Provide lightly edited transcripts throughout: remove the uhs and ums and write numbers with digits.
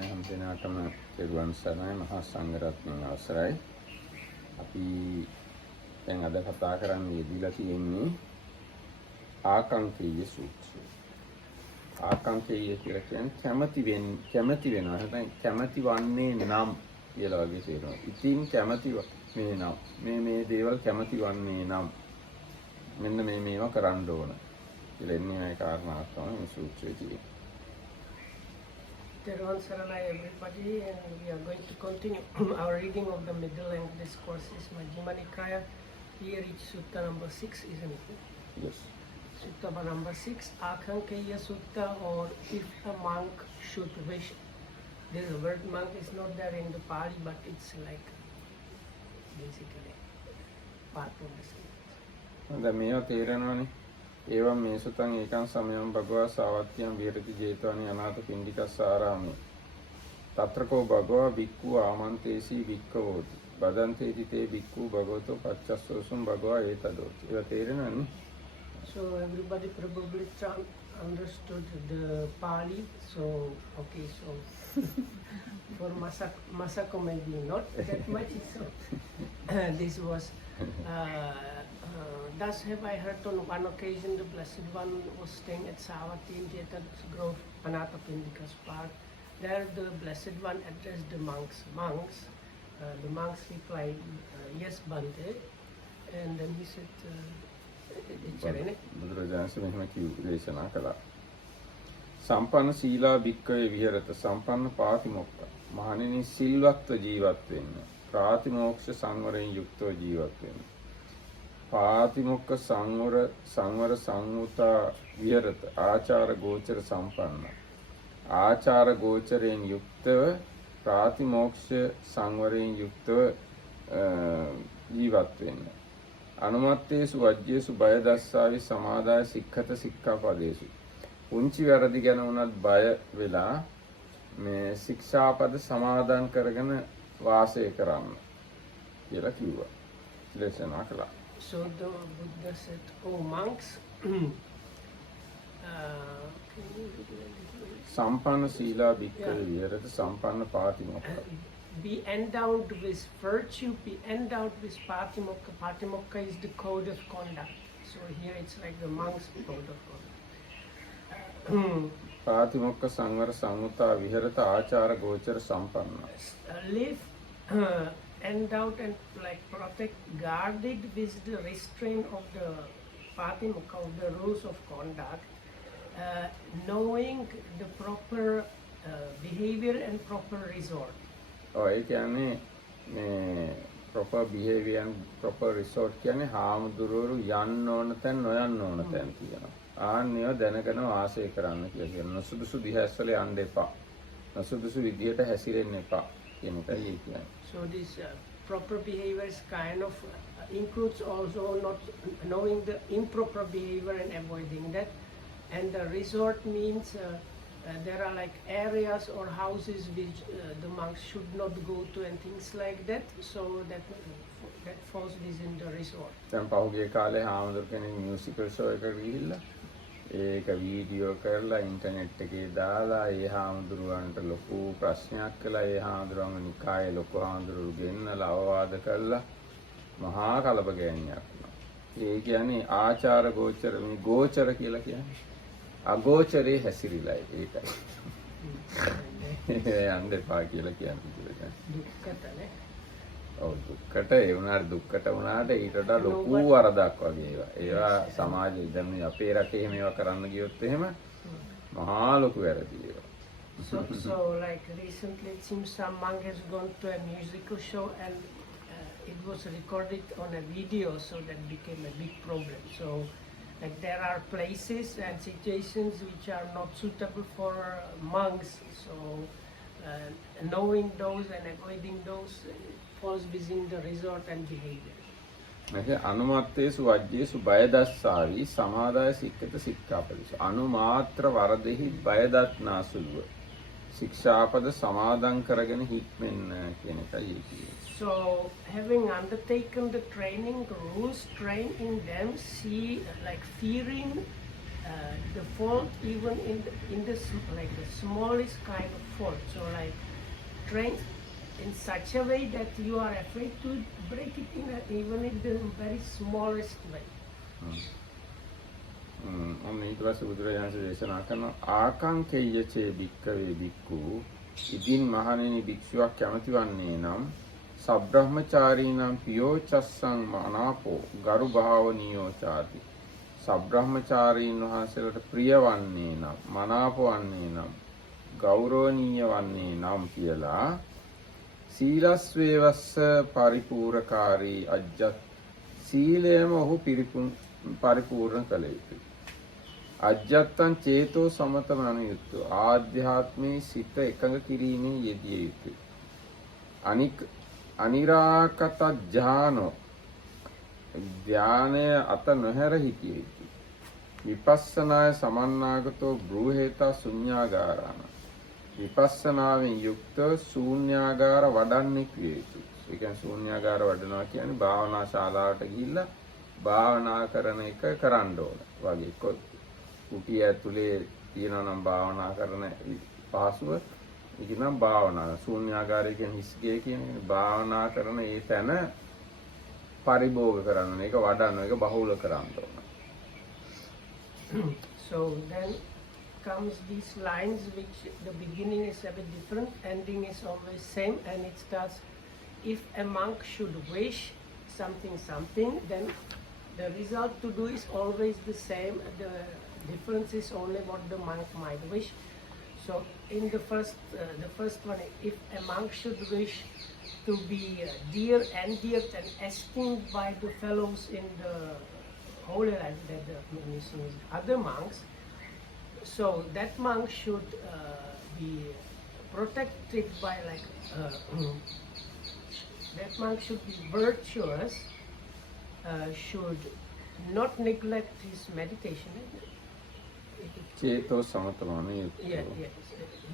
හැම දිනකටම තෙරුවන් සරණයි මහා සංඝරත්නයේ අවසරයි. අපි දැන් අද කතා කරන්න යෙදিলা තියෙන්නේ ආකංකේය සූත්‍රය. ආකංකේය කියලා කියන්නේ කැමැති වෙනවා. නැත්නම් කැමැති වන්නේ නම් කියලා වගේ තේරෙනවා. ඉතින් කැමැති මේ නම් මේ දේවල් කැමැති වන්නේ නම් මෙන්න මේවා කරන්න ඕන කියලා එන්නේ මේ කාරණාවක් තමයි මේ සූත්‍රයේ තියෙන්නේ. Teruvan Saranai everybody, and we are going to continue our reading of the middle length discourses, Majjhima Nikaya. Here it's Sutta number 6, isn't it? Yes. Sutta number 6, Akankeyya Sutta, or if a monk should wish. This word monk is not there in the Pali, but it's like basically part of the sentence. දැන් මේවා තේරෙනවනේ. ඒවම් මේ සුතං ඒකං සමයං භගවා සාවත්තියං විහෙරති ජේතවනි අනාථ පිණ්ඩිකස්ස ආරාමේ තත්‍රකෝ භගවා භික්ඛු ආමන්තේසි භික්ඛවෝති බදන්තේති තේ භික්ඛු භගවතෝ පච්චස්සෝසුම් භගවා ඒතදෝති. ඒවා තේරෙනවනේ. So everybody probably understood the Pali. So okay, so for Masako maybe not that much. So this was. Thus have I heard on one occasion the Blessed One was staying at Savatthi in Jeta's Grove, Anathapindika's park. There the Blessed One addressed the monks. The monks replied, yes, Bante. And then he said, බුදුරජාණන් මෙහෙම දේශනා කළා. සම්පන්න සීලා භික්ඛවේ විහෙරත සම්පන්න පාතිමොක්ඛ. මහණෙනි සිල්වත්ව ජීවත් වෙන්න. ප්‍රාතිමෝක්ෂ සංවරයෙන් යුක්තව ජීවත් වෙන්න. පාතිමොක්ඛ සංවර සංවුතා විහෙරත ආචාර ගෝචර සම්පන්න. ආචාර ගෝචරයෙන් යුක්තව ප්‍රාතිමෝක්ෂ සංවරයෙන් යුක්තව ජීවත් වෙන්න. අනුමත්තේසු වජ්ජේසු බය දස්සාවි සමාදාය සික්ඛත සික්ඛාපදේසු. උන්චි වැරදි ගැන උනත් බය වෙලා මේ ශික්ෂාපද සමාදන් කරගෙන වාසය කරන්න කියලා කිව්වා. දේශනා කළා. So the Buddha said, "Oh monks, සම්පන්න සීලා භික්ඛවේ විහෙරත සම්පන්න පාතිමොක්ඛ." Be endowed with virtue, be endowed with patimokka. Patimokka is the code of conduct. So here it's like the monk's code of conduct. පාතිමොක්ඛ සංවර සංවුතා විහෙරත ආචාර ගෝචර සම්පන්න. Live endowed and like protect, guarded with the restraint of the patimokka, of the rules of conduct, knowing the proper behavior and proper resort. ඒ කියන්නේ මේ proper behavior and proper resort කියන්නේ හාමුදුරුවෝ යන්න ඕන තැන් නොයන්න ඕන තැන් තියෙනවා. ආන්නේව දැනගෙන වාසය කරන්න කියලා කියනවා. නොසුදුසු දිහස්වල යන්න එපා. නොසුදුසු විදියට හැසිරෙන්න එපා කියන එකයි කියන්නේ. So this proper behavior is kind of includes also not knowing the improper behavior and avoiding that. And the resort means there are like areas or houses which the monks should not go to and things like that. So that falls within the resort. දැන් පහුගිය කාලේ හාමුදුරු කෙනෙක් musical show එකකට ගිහිල්ලා ඒක වීඩියෝ කරලා ඉන්ටර්නෙට් එකේ දාලා ඒ හාමුදුරුවන්ට ලොකු ප්‍රශ්නයක් කළා. ඒ හාමුදුරුවන්ගේ නිකායේ ලොකු හාමුදුරුවෝ ගෙන්නලා අවවාද කළා. මහා කලබගෑනියක් වුණා. ඒ කියන්නේ ආචාර ගෝචර මේ ගෝචර කියලා කියන්නේ අගෝචරේ හැසිරිලා ඒකයි. යන්න එපා කියලා කියන්නේ. දුක්ඛතනේ. ඔව් දුක්කට ඒ වුණාට දුක්කට වුණාට ඊට වඩා ලොකු වරදක් වගේ ඒවා. ඒවා සමාජයේ දැන් මේ අපේ රටේ මේවා කරන්න ගියොත් එහෙම මහා ලොකු වැරදි ඒවා. So like recently it seems some monk has gone to a musical show and it was recorded on a video, so that became a big problem. So like there are places and situations which are not suitable for monks. So knowing those and avoiding those falls within the resort and behavior. නැකේ අනුමත්තේසු වජ්ජේසු බය දස්සාවි සමාදාය සික්ඛත සික්ඛාපදේසු. අනුමාත්‍ර වරදෙහි බය දත්නාසුලුව ශික්ෂාපද සමාදන් කරගෙන හික්මෙන්න කියන එකයි කියන්නේ. So having undertaken the training, rules, train in them, see like fearing the fault even in the like the smallest kind of fault. So like train in such a way that you are afraid to break it even in the very smallest way. ඔන්න ඊට පස්සේ බුදුරජාණන් දේශනා කරන ආකංකේය චේ භික්ඛවේ භික්ඛු ඉදින් මහණෙනි භික්ෂුවක් කැමති වන්නේ නම් සබ්‍රහ්මචාරීනම් පියෝචස්සං මනාපෝ ගරු භාවනියෝ ചാති සබ්‍රහ්මචාරීන් වහන්සේලාට ප්‍රිය වන්නේ නම් මනාප වන්නේ නම් ගෞරවනීය වන්නේ නම් කියලා සීලස්වේවස්ස පරිපූර්ණකාරී අජ්ජත් සීලයම ඔහු පරිපූර්ණ කළ යුතුයි. අජ්ජත්තං චේතෝ සමතමන යුක්තෝ ආධ්‍යාත්මේ සිත එකඟ කිරීමේ යෙදිය යුතුයි. අනිරාකත ඥානෝ ධානය අත නොහැර හිටිය යුතුයි. විපස්සනාය සමන්නාගතෝ බ්‍රූහේතා ශුඤ්ඤාගාරාන විපස්සනාවෙන් යුක්ත ශූන්‍යාගාර වඩන්නේ විය යුතුයි. ඒ කියන්නේ ශූන්‍යාගාර වඩනවා කියන්නේ භාවනා ශාලාවට ගිහිල්ලා භාවනා කරන එක කරන්න ඕන වගේ. කුටිය ඇතුලේ තියෙනවා නම් භාවනා කරන පහසුව ඒක නම් භාවනා ශූන්‍යාගාරය කියන්නේ හිස්ගේ කියන්නේ භාවනා කරන ඒ තැන පරිභෝග කරන්න ඒක වඩන්න ඒක බහුල කරන්න ඕන. So then comes these lines which the beginning is a bit different, ending is always same, and it starts, if a monk should wish something, then the result to do is always the same. The difference is only what the monk might wish. So in the first one, if a monk should wish to be dear and esteemed by the fellows in the holy life, that the other monks, so that monk should be protected by that monk should be virtuous, should not neglect his meditation. චේතෝ සමතමන යුක්තෝ. Yes.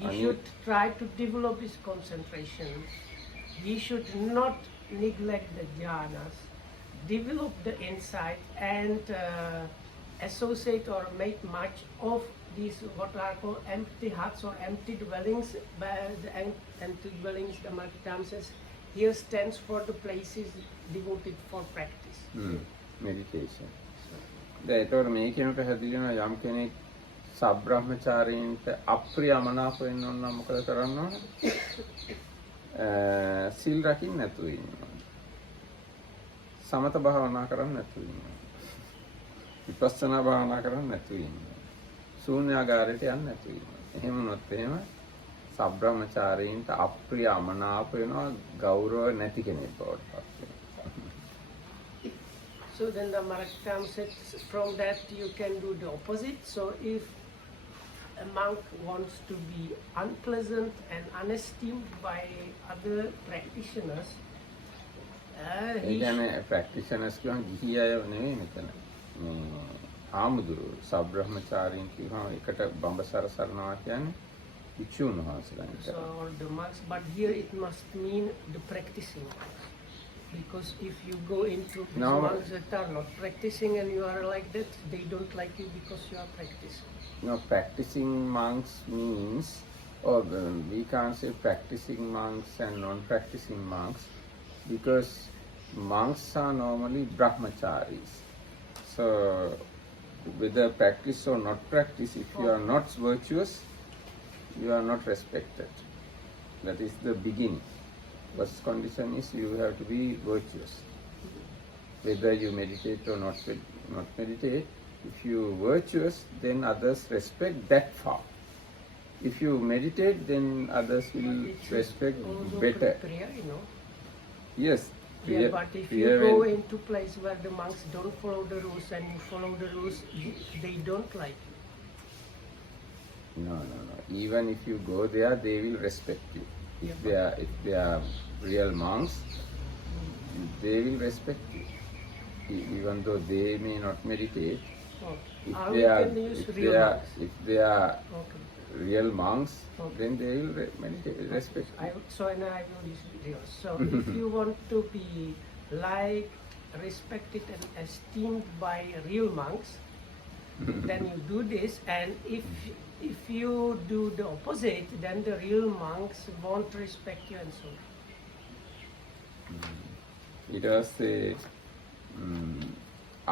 He should try to develop his concentration. He should not neglect the jhanas, develop the insight, and associate or make much of these what are called empty huts or empty dwellings. The empty dwellings, the Markitam says, here stands for the places devoted for practice. Meditation. ඒතකොට මේකෙම පැහැදිලි වෙනවා යම් කෙනෙක් සබ්‍රහ්මචාරීන්ට අප්‍රිය අමනාප වෙන්න ඕන නම් මොකද කරන්න ඕන? සිල් රකින්න නැතුව ඉන්න ඕන. සමත භාවනා කරන්න නැතුව ඉන්න ඕන. විපස්සනා භාවනා කරන්න නැතුව ඉන්න ඕන. ශූන්‍යාගාරයට යන්න නැතුව ඉන්න ඕන. එහෙම වුණොත් එහෙම සබ්‍රහ්මචාරීන්ට අප්‍රිය අමනාප වෙනවා ගෞරව නැති කෙනෙක් බවට පත් වෙනවා. So then the Marakam said from that you can do the opposite. So if a monk wants to be unpleasant and unesteemed by other practitioners, ඒ කියන්නේ ප්‍රැක්ටිෂනර්ස් කියන ගිහි අය නෙවෙයි මෙතන. ආමුදුරු සබ්‍රහ්මචාරීන් කියනවා එකට බඹසර සරනවා කියන්නේ විචුන් වහන්සේලා. So all the monks, but here it must mean the practicing monks. Because if you go into monks that are not practicing and you are like that, they don't like you because you are practicing. No, practicing monks means, or we can't say practicing monks and non-practicing monks, because monks are normally brahmacharis. So whether practice or not practice, if you are not virtuous, you are not respected. That is the beginning. First condition is you have to be virtuous. Whether you meditate or not meditate, if you virtuous, then others respect that far. If you meditate, then others will respect better. Prayer, you know. Yes. Yeah, but if you go into place where the monks don't follow the rules and you follow the rules, they don't like you. No. Even if you go there, they will respect you. If they are real monks, they will respect you. Even though they may not meditate, if they are real monks, then they will respect you. So now I will use videos. So if you want to be liked, respected and esteemed by real monks, then you do this, and if you do the opposite, then the real monks won't respect you and so on. ඊට පස්සේ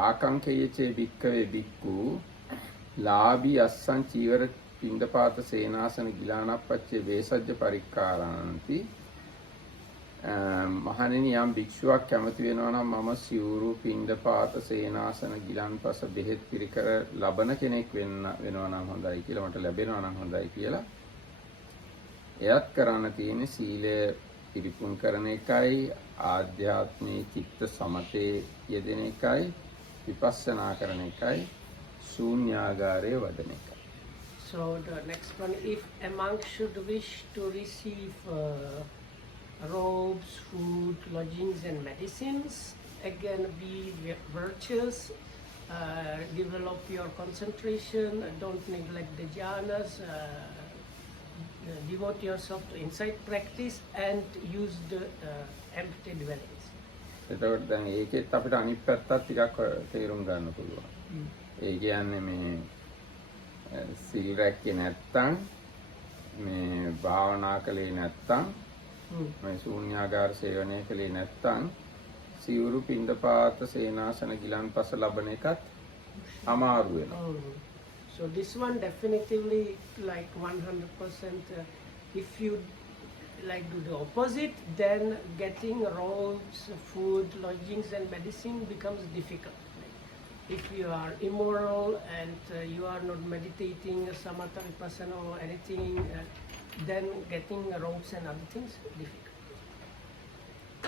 ආකංකේයචේ භික්ඛවේ භික්ඛු ලාභී අස්සං චීවර පිණ්ඩපාත සේනාසන ගිලානප්පච්චේ වේසජ්ජ පරික්කාරාන්ති මහණෙනි යම් භික්ෂුවක් කැමති වෙනවා නම් මම සිවුරු පිණ්ඩපාත සේනාසන ගිලන්පස බෙහෙත් පිරිකර ලබන කෙනෙක් වෙනවා නම් හොඳයි කියලා මට ලැබෙනවා නම් හොඳයි කියලා එයත් කරන්න තියෙන්නේ සීලය පිරිපුන් කරන එකයි ආධ්‍යාත්මික චිත්ත සමතේ යෙදෙන එකයි විපස්සනා කරන එකයි ශූන්‍යාගාරයේ වඩන එකයි. So the next one, if a monk should wish to receive robes, food, lodgings and medicines, again be virtuous, develop your concentration, don't neglect the jhanas, devote yourself to insight practice and use the empty dwellings. එතකොට දැන් ඒකෙත් අපිට අනිත් පැත්තත් ටිකක් තේරුම් ගන්න පුළුවන්. ඒ කියන්නේ මේ සිල් රැක්කේ නැත්තම් මේ භාවනා කළේ නැත්තම් මේ ශූන්‍යාගාර සේවනය කළේ නැත්තම් සිවුරු පිණ්ඩපාත සේනාසන ගිලන්පස ලබන එකත් අමාරු වෙනවා. So this one definitively like 100%. If you like do the opposite, then getting robes, food, lodgings and medicine becomes difficult. If you are immoral and you are not meditating samatha vipassana or anything, then getting robes and other things difficult.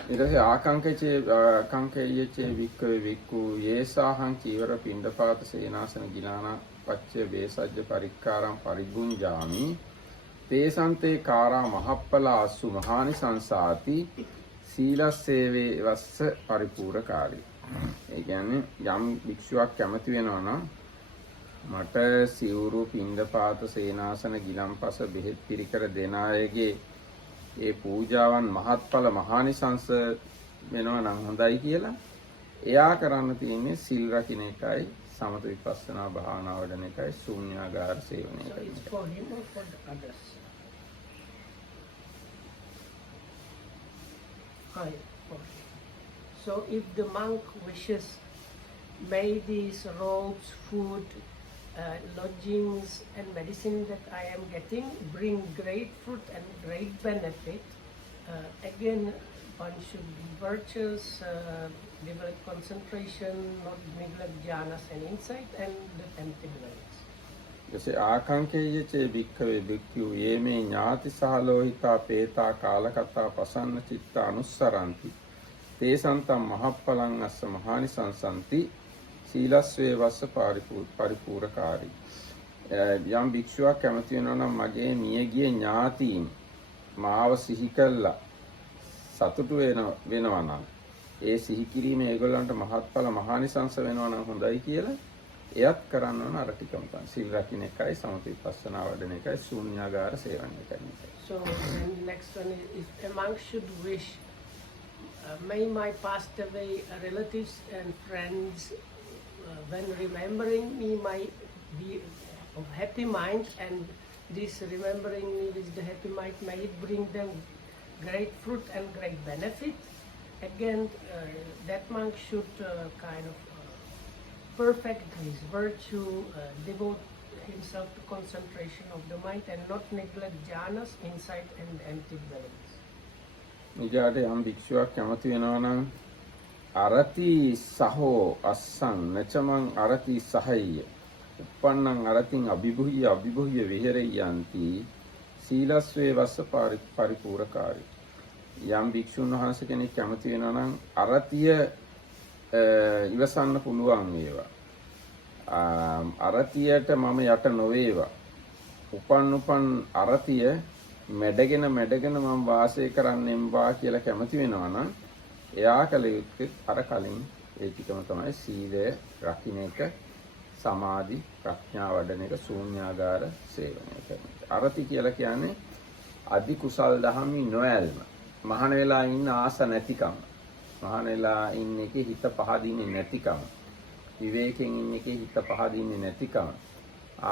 ඊට පස්සේ ආකංකේයචේ භික්ඛවේ භික්ඛු යේසාහං චීවර පිණ්ඩපාත සේනාසන ගිලාන පච්චේ වේසජ්ජ පරික්කාරං පරිගුංජාමි තේසන්තේ කාරා මහප්පලාසු මහානි සංසාති සීලස්සේවේ වස්ස පරිපූර්ණකාරී. ඒ කියන්නේ යම් භික්ෂුවක් කැමති වෙනවා නම් මට සිවුරු පිණ්ඩපාත සේනාසන ගිලන්පස බෙහෙත් පිරිකර දෙන අයගේ ඒ පූජාවන් මහත්ඵල මහානිසංස වෙනවා නම් හොඳයි කියලා එයා කරන්න තියෙන්නේ සිල් රකින්න එකයි සමත විපස්සනා භාවනා වඩන එකයි ශූන්‍යාගාර සේවනය කරන It's for him or for the others? Hi. So if the monk wishes, may these robes, food, lodgings and medicine that I am getting bring great fruit and great benefit. Again, one should be virtuous, develop concentration, not neglect jhanas and insight, and the empty dwellings. එසේ ආකංකේයචේ භික්ඛවේ භික්ඛු යේමේ ඥාති සහලෝහිතා පේතා කාලකතා පසන්න චිත්ත අනුස්සරಂತಿ තේසන්තම් මහප්පලං අස්ස මහානිසංසන්ති සීලස්වේ වස්ස පරිපූර්ණකාරී. යම් භික්ෂුවක් කැමති වෙනවා නම් මගේ මියගිය ඥාතීන් මාව සිහි කළා සතුටු වෙනවා නම් ඒ සිහි කිරීම ඒගොල්ලන්ට මහත්ඵල මහානිසංස වෙනවා නම් හොඳයි කියලා එයත් කරන්න ඕන අර ටිකම තමයි. සිල් රකින්න එකයි සමථ විපස්සනා වඩන එකයි ශූන්‍යාගාර සේවනය කරන එකයි. So then next one is, if a monk should wish, may my passed away relatives and friends when remembering me might be of happy mind, and this remembering me with the happy mind may it bring them great fruit and great benefit. Again, that monk should kind of perfect his virtue, devote himself to concentration of the mind and not neglect jhanas, insight and empty dwellings. ඊට යම් භික්ෂුවක් කැමති වෙනවා නම් අරති සහෝ අස්සං නචමං අරති සහය uppannං අරතින් අභිභුය විහෙරයන්ති සීලස්වේ වස්ස පරිපූර්ණකාරී. යම් භික්ෂුන් වහන්සේ කෙනෙක් කැමති වෙනවා නම් අරතිය ඉවසන්න පුළුවන් වේවා. අරතියට මම යට නොවේවා. උපන් අරතිය මැඩගෙන මම වාසය කරන්නෙම්වා කියලා කැමති වෙනවා නම් එයා කල යුත්තේ අර කලින් ඒ ටිකම තමයි සීලය රකින්න එක, සමාධි ප්‍රඥා වඩන එක, ශූන්‍යාගාර සේවනය කරන එක. අරති කියලා කියන්නේ අධි කුසල් දහමි නොයල්ම, මහාන වෙලා ඉන්න ආස නැතිකම, මහාන වෙලා ඉන්න එකේ හිත පහදින්නේ නැතිකම, විවේකයෙන් ඉන්න එකේ හිත පහදින්නේ නැතිකම,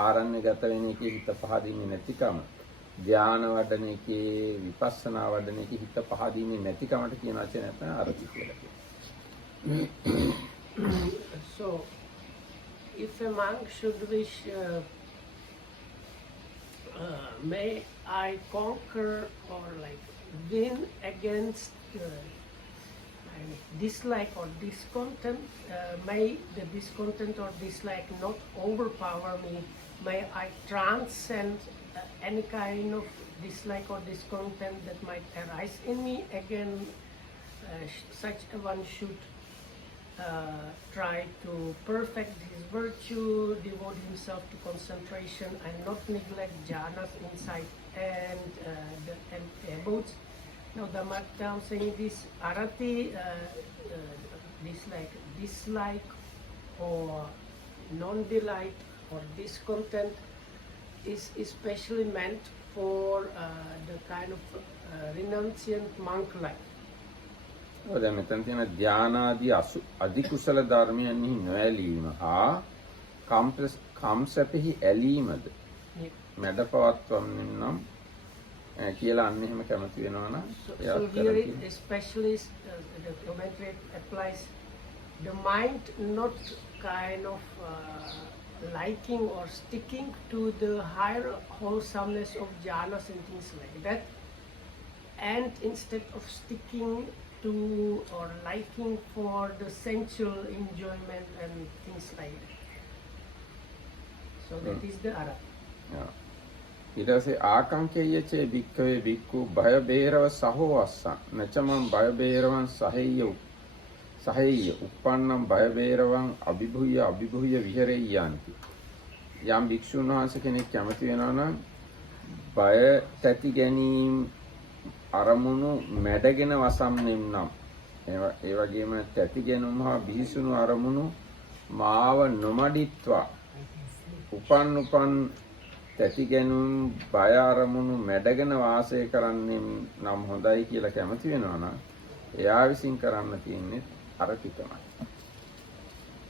ආරණ්‍යගත වෙන එකේ හිත පහදින්නේ නැතිකම, ධාන වඩන එකේ විපස්සනා වඩන එකේ හිත පහදින්නේ නැතිකමට කියන වචනය තමයි අරති කියලා කියන්නේ. So, if a monk should wish, may I conquer or like win against dislike or discontent, may the discontent or dislike not overpower me, may I transcend any kind of dislike or discontent that might arise in me. Again, such a one should try to perfect his virtue, devote himself to concentration and not neglect jhanas, insight and the empty abodes. Now the Dhammakta I'm saying this arati, dislike or non-delight or discontent is especially meant for the kind of renunciant monk life. ඔය දැන් මෙතන තියෙන ධානාදී අධිකුසල ධර්මයන්හි නොඇලීම හා කම්සපෙහි ඇලීමද මැඩ පවත්වන්නේ නම් කියලා අන්න එහෙම කැමති වෙනවා නම් So here it especially the commentary applies the mind not kind of liking or sticking to the higher wholesomeness of jhanas and things like that, and instead of sticking to or liking for the sensual enjoyment and things like that. So that is the arati. ඊට පස්සේ ආකංකේයචේ භික්ඛවේ භික්ඛු භය බේරව සහෝ අස්සං නචමං භය බේරවං සහේය උප්පන්නම් භය බේරවං අභිභූය විහෙරෙය්‍යාන්ති. යම් භික්ෂුන් වහන්සේ කෙනෙක් කැමති වෙනවා නම් බය තැති ගැනීම අරමුණු මැඩගෙන වසම්නෙම් නම් ඒ වගේම තැති ගැනීම හා බිහිසුණු අරමුණු මාව නොමඩිත්වා උපන් තැති ගැනුම් බය අරමුණු මැඩගෙන වාසය කරන්නේ නම් හොඳයි කියලා කැමති වෙනවා නම් එයා විසින් කරන්න තියෙන්නේ අර ටිකමයි.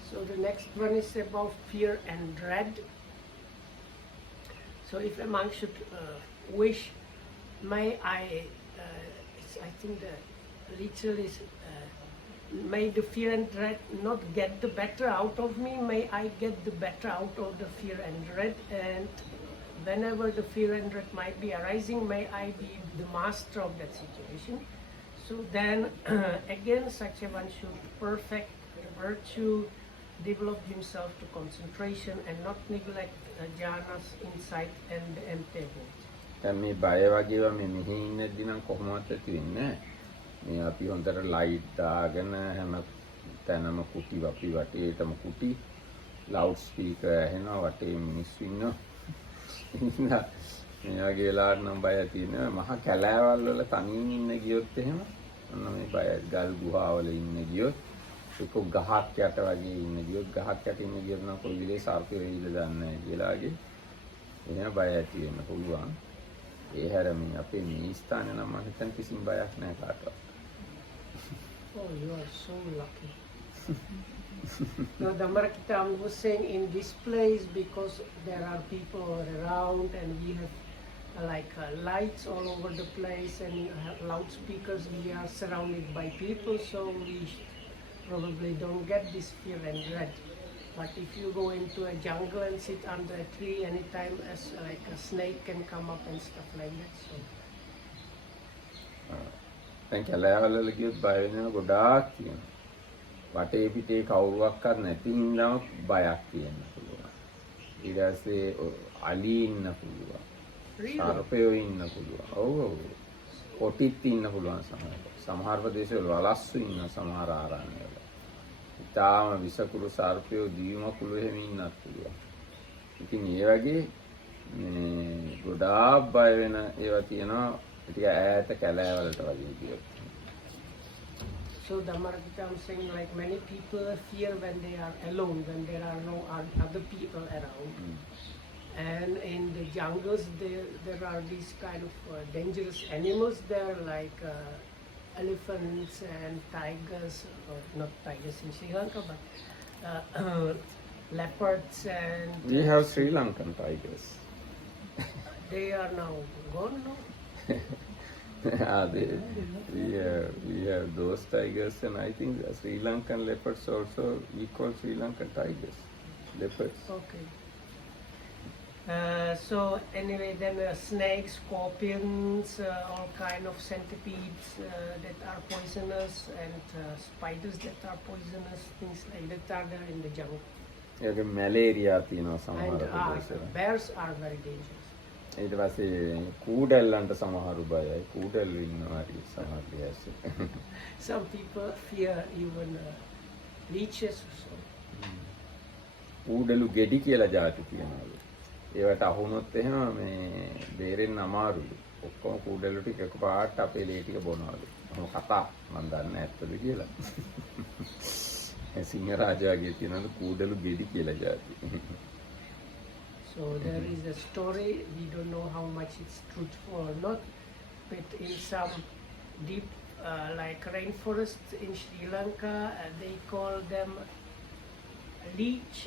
So the next one is about fear and dread. So if a monk should wish, may I think the ritual is may the fear and dread not get the better out of me, may I get the better out of the fear and dread, and whenever the fear and dread might be arising, may I be the master of that situation. So then again such a one should perfect the virtue, develop himself to concentration and not neglect jhanas, insight and the empty abodes. දැන් මේ බය වගේව මේ මෙහි ඉන්නදී නම් කොහොමවත් ඇති වෙන්නේ නැහැ. මේ අපි හොඳට ලයිට් දාගෙන හැම තැනම කුටි වපි වටේටම කුටි ලවුඩ් ස්පීකර් ඇහෙනවා වටේ මිනිස්සු ඉන්නවා. මේ වගේ වෙලාවට නම් බය තියෙනවා. මහා කැලෑවල් වල තනියෙන් ඉන්න ගියොත් එහෙම ඔන්න මේ බය ගල් ගුහාවල ඉන්න ගියොත් ඒක ගහක් යට වගේ ඉන්න ගියොත් ගහක් යට ඉන්න ගියොත් නම් කොයි විදිහේ සර්පෙ වෙයිද දන්නේ නැහැ කියලා වගේ එහෙම බය ඇති වෙන්න පුළුවන්. ඒ හැරමින් අපේ මේ ස්ථානේ නම් මම හිතන්නේ කිසිම බයක් නැහැ කාටවත්. Oh, you are so lucky. Now Dhammakta was saying in this place because there are people around and we have lights all over the place and loudspeakers, we are surrounded by people, so we probably don't get this fear and dread. But if you go into a jungle and sit under a tree, anytime as like a snake can come up and stuff like that. So දැන් කැලෑවල ගියොත් බය වෙනවා ගොඩාක් තියෙනවා. වටේ පිටේ කවුරුවක්වත් නැති හින්දාම බයක් තියෙන්න පුළුවන්. ඊට පස්සේ අලි ඉන්න පුළුවන්. සර්පයෝ ඉන්න පුළුවන්. ඔව්. කොටිත් ඉන්න පුළුවන් සමහර ප්‍රදේශවල වලස්සු ඉන්න සමහර ආරණ්‍යවල. ඉතාලම විසකුළු සර්පයෝ දීමකුළු එහෙම ඉන්නත් පුළුවන්. ඉතින් ඒ වගේ මේ ගොඩාක් බය වෙන ඒවා තියෙනවා. ටික ඈත කැලෑවලට වගේ ගියොත්. So Dhammakta I'm saying like many people fear when they are alone, when there are no other people around. And in the jungles there are these kind of dangerous animals there like elephants and tigers, or not tigers in Sri Lanka, but leopards and... We have Sri Lankan tigers. They are now gone, no? We have those tigers, and I think the Sri Lankan leopards also, we call Sri Lankan tigers. Leopards. Okay. So anyway, then snakes, scorpions, all kind of centipedes that are poisonous, and spiders that are poisonous, things like that are there in the jungle. ඒක මැලේරියා තියෙනවා And සමහර ප්‍රදේශවල. bears are very dangerous. ඊට පස්සේ කූඩැල්ලන්ට සමහරු බයයි. කූඩැල්ලු ඉන්නවා හරි සමහර ප්‍රදේශ. Some people fear even leeches or so. කූඩැලු ගෙඩි කියලා જાති තියෙනවලු. ඒවට අහුනොත් එහෙම මේ බේරෙන්න අමාරුලු. ඔක්කොම කූඩැලු ටික එකපාරට අපේ ලේ ටික බොනවලු. මොන කතා මන් දන්නේ ඇත්තද කියලා. සිංහරාජාගේ තියෙනවලු කූඩැලු ගෙඩි කියලා જાති. So there is a story, we don't know how much it's truthful or not, but in some deep like rainforests in Sri Lanka, they call them leech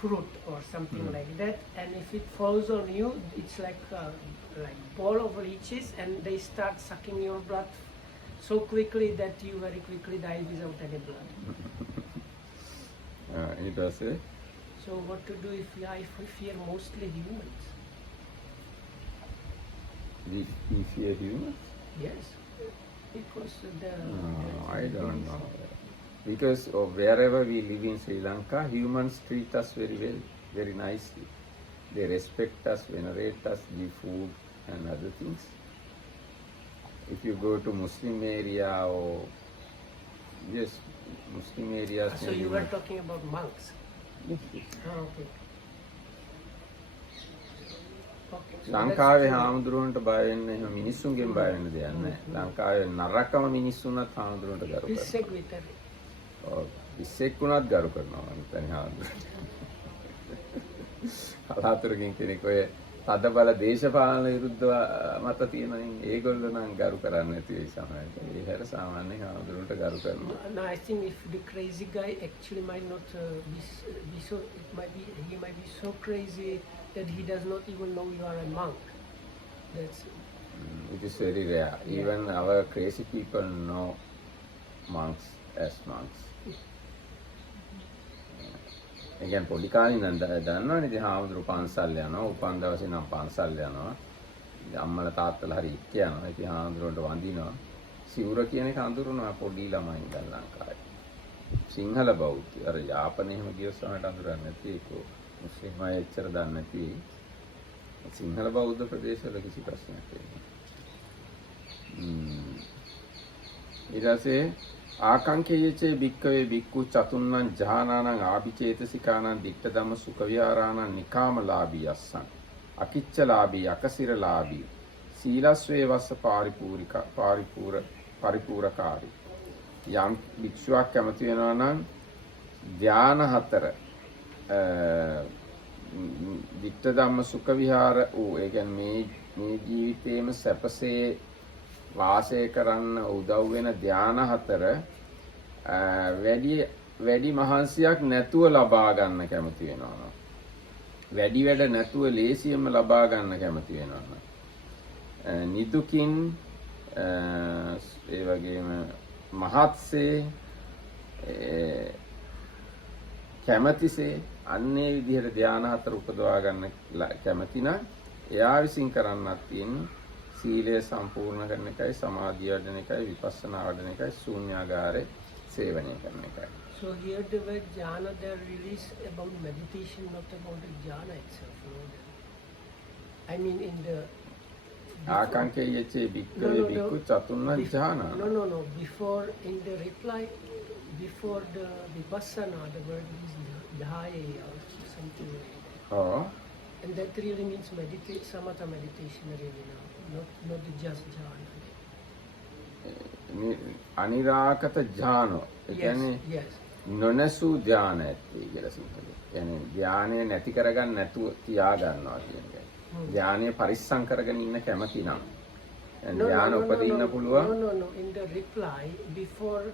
fruit or something like that, and if it falls on you, it's like ball of leeches, and they start sucking your blood so quickly that you very quickly die without any blood. ඊට පස්සේ So what to do if I fear mostly humans? we fear humans? Yes, because I don't know. Because of wherever we live in Sri Lanka, humans treat us very well, very nicely. They respect us, venerate us, give food and other things. If you go to Muslim area or yes, Muslim areas. So you were talking about monks. Yes. Okay. Okay. So ලංකාවේ හාමුදුරුවන්ට බය වෙන්න එහෙම මිනිස්සුන්ගෙන් බය වෙන්න දෙයක් නැහැ. ලංකාවේ නරකම මිනිස්සුන්වත් හාමුදුරුවන්ට ගරු කරනවා. Secretary. ඔව්. ඉස්සෙක් වුණත් ගරු කරනවා මම හිතන්නේ හාමුදුරුවන්ට. කලාතුරකින් කෙනෙක් ඔය තද බල දේශපාලන විරුද්ධ මත තියෙනයින් ඒගොල්ලෝ නම් ගරු කරන්නේ නැති වෙයි සමහරවිට. ඒ හැර සාමාන්‍යයෙන් හාමුදුරුවන්ට ගරු කරනවා. No, I think if the crazy guy actually might not be so, he might be so crazy that he does not even know you are a monk. That's It is very rare. Even our crazy people know monks as monks. ඒ කියන්නේ පොඩි කාලේ ඉඳන් දන්නවනේ ඉතින් හාමුදුරු පන්සල් යනවා, උපන් දවසේ නම් පන්සල් යනවා. අම්මලා තාත්තලා හරි ඉක්ක යනවා. ඉතින් හාමුදුරුවන්ට වඳිනවා. සිවුර කියන එක අඳුරනවා පොඩි ළමයි ඉඳන් ලංකාවේ. සිංහල බෞද්ධ අර යාපනයේ හැම ගියොත් සමහරට අඳුරන්නේ නැති ඒක මුස්ලිම් අය එච්චර දන්නේ නැති. සිංහල බෞද්ධ ප්‍රදේශවල කිසි ප්‍රශ්නයක් නැහැ. ඊට පස්සේ ආකංකේයචේ භික්කවේ භික්ඛු චතුන්නං ජානානං ආභිචේතසිකානං දිට්ඨ ධම්ම සුඛ විහාරාණං නිකාමලාභී අස්සං අකිච්චලාභී අකසිරලාභී සීලස්වේ වස්ස පරිපූරකාරී යම් භික්ෂුවක් කැමති වෙනවා නම් ධාන හතර දිට්ඨ ධම්ම සුඛ විහාර වූ ඒ කියන්නේ මේ ජීවිතේම සැපසේ වාසය කරන්න උදව් වෙන ධාන හතර වැඩි මහන්සියක් නැතුව ලබා ගන්න කැමති වෙනවා. වැඩි වැඩ නැතුව ලේසියෙන්ම ලබා ගන්න කැමති වෙනවා. නිදුකින් ඒ වගේම මහත්සේ කැමැතිසේ අන්නේ විදිහට ධාන හතර උපදවා ගන්න කැමති නම් එයා විසින් කරන්නත් තියෙන්නේ සීලය සම්පූර්ණ කරන එකයි සමාධිය වඩන එකයි විපස්සනා වඩන එකයි ශූන්‍යාගාරේ සේවනය කරන එකයි. So here the word jhana there really is about meditation, not about the jhana itself. No? I mean in the ආකංකේයචේ භික්ඛවේ භික්ඛු චතුන්න ජානා. No. Before in the reply, before the vipassana, the word is dhaya or something like that. Oh. And that really means samatha meditation really now, not the just jhana. අනිරාකත ඥානෝ ඒ කියන්නේ Yes. නොනසු ධානය කියලා සිංහලෙන්. කියන්නේ ධානය නැති කරගන්න නැතුව තියා ගන්නවා කියන එක. ධානය පරිස්සම් කරගෙන ඉන්න කැමති නම්. ධාන උපදින්න පුළුවන්. No. In the reply, before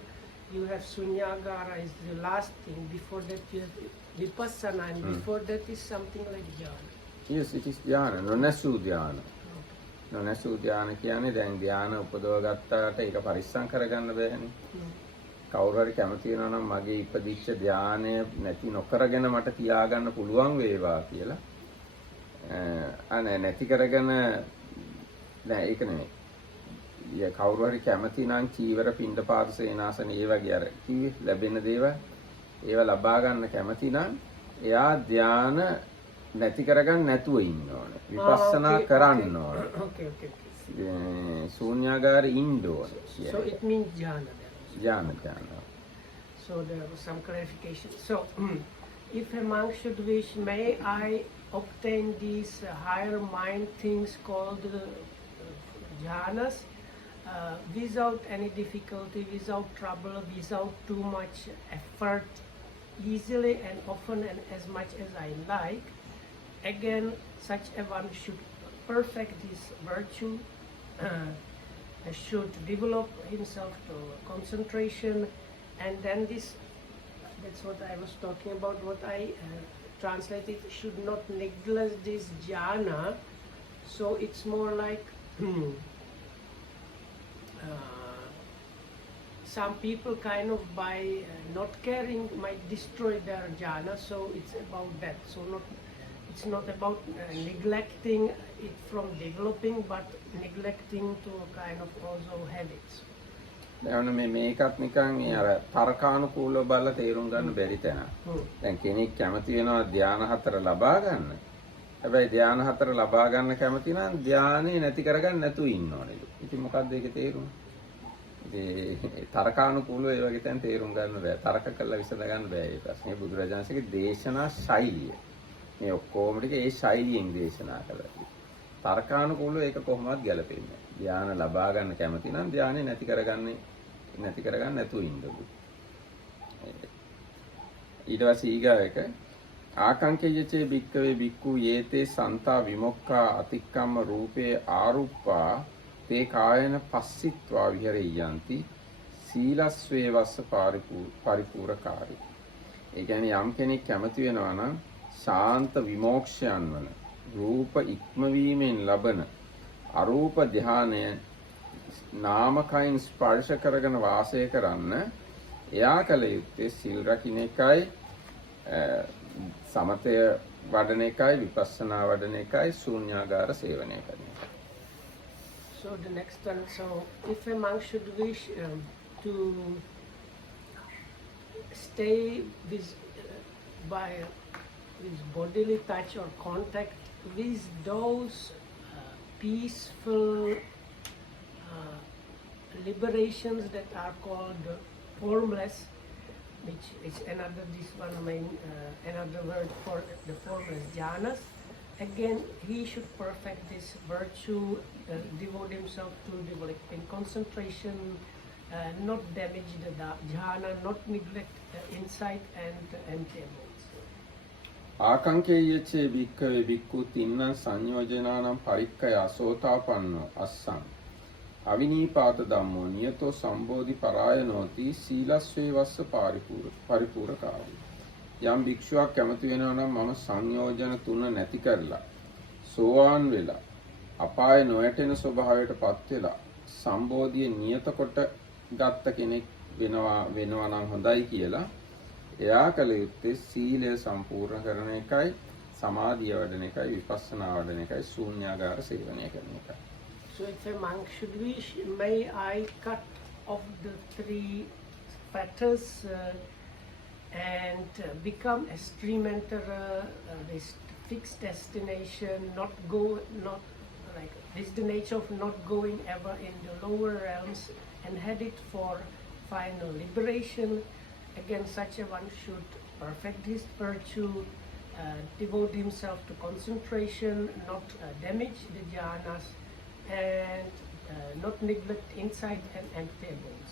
you have Sunyagara is the last thing. Before that you have Vipassana, and before that is something like jhana. Yes, it is ධ්‍යාන. නොනැසූ ධ්‍යාන. නොනැසූ ධ්‍යාන කියන්නේ දැන් ධ්‍යාන උපදව ගත්තාට ඒක පරිස්සම් කරගන්න බෑනේ. කවුරු හරි කැමති වෙනවා නම් මගේ ඉපදිච්ච ධ්‍යානය නැති නොකරගෙන මට තියාගන්න පුළුවන් වේවා කියලා. අනේ නැති කරගෙන නෑ ඒක නෙමෙයි. කවුරු හරි කැමති නම් චීවර පිණ්ඩපාත සේනාසන ඒ වගේ අර කිව්වේ ලැබෙන දේවල් ඒවා ලබා ගන්න කැමති නම් එයා ධ්‍යාන නැති කරගන්න නැතුව ඉන්න ඕනේ. විපස්සනා කරන්න ඕනේ. Okay. ශූන්‍යාගාරේ ඉන්න ඕනේ. So it means jhana then. Jhana. So there was some clarification. So if a monk should wish, may I obtain these higher mind things called jhanas without any difficulty, without trouble, without too much effort, easily and often and as much as I like. Again, such a one should perfect this virtue, should develop himself to concentration, and then that's what I was talking about, what I translated, should not neglect this jhana. So it's more like some people kind of by not caring might destroy their jhana, so it's about that. So it's not about neglecting it from developing, but neglecting to kind of also habits. දැන් මේකත් නිකන් මේ අර තර්කානුකූලව බලලා තේරුම් ගන්න බැරි තැන. දැන් කෙනෙක් කැමති වෙනවා ධ්‍යාන හතර ලබා ගන්න. හැබැයි ධ්‍යාන හතර ලබා ගන්න කැමති නම් ධ්‍යානෙ නැති කරගන්න නැතුව ඉන්න ඕනේ. ඉතින් මොකද්ද ඒකේ තේරුම? ඉතින් තර්කානුකූලව ඒ වගේ තැන් තේරුම් ගන්න බෑ. තර්ක කළා විසඳ ගන්න බෑ මේ ප්‍රශ්නේ. බුදුරජාණන්සේගේ දේශනා ශෛලිය. මේ ඔක්කොම ටික ඒ ශෛලියෙන් දේශනා කළා. තර්කානුකූලව ඒක කොහොමවත් ගැලපෙන්නේ නැහැ. ධ්‍යාන ලබා ගන්න කැමති නම් ධ්‍යානෙ නැති කරගන්න නැතුව ඉන්න ඕනේ. ඊට පස්සේ ඊගාව එක ආකංකේයචේ භික්කවේ භික්ඛු යේතේ සන්තා විමුක්ඛා අතික්කම්ම රූපේ ආරුප්පා තේ කායන පස්සිත්වා විහෙරියන්ති සීලස්වේ වස්ස පරිපූර්ණකාරී. ඒ කියන්නේ යම් කෙනෙක් කැමති වෙනවා නම් ශාන්ත විමෝක්ෂයන් වන රූප ඉක්මවීමෙන් ලබන අරූප ධානය නාමකයින් ස්පර්ශ කරගෙන වාසය කරන්න එයා කල යුත්තේ සිල් රකින්න එකයි සමතය වඩන එකයි විපස්සනා වඩන එකයි ශූන්‍යාගාර සේවනය කරන එකයි. So the next one, so if a monk should wish to stay with bodily touch or contact with those peaceful liberations that are called formless, which is another another word for the formless jhanas. Again, he should perfect this virtue, devote himself to developing concentration, not damage the jhana, not neglect insight and entails. ආකංකේයචේ භික්ඛවේ භික්ඛු තින්න සංයෝජනානම් පරික්ඛය අසෝතාපන්නෝ අස්සං අවිනීපාත ධම්මෝ නියතෝ සම්බෝධි පරායනෝති සීලස්වේ වස්ස පරිපූර්ණකාරී. යම් භික්ෂුවක් කැමති වෙනවා නම් මම සංයෝජන තුන නැති කරලා සෝවාන් වෙලා අපාය නොයැටෙන ස්වභාවයටපත් වෙලා සම්බෝධිය නියත කොට ගත්ත කෙනෙක් වෙනවා නම් හොඳයි කියලා එයා කල යුත්තේ සීලය සම්පූර්ණ කරන එකයි සමාධිය වඩන එකයි විපස්සනා වඩන එකයි ශූන්‍යාගාර සේවනය කරන එකයි. So if a monk should wish, may I cut off the three fetters and become a stream enterer, this fixed destination, not like this is the nature of not going ever in the lower realms and headed for final liberation. Again, such a one should perfect this virtue, devote himself to concentration, not damage the jhanas, and not neglect insight and entails.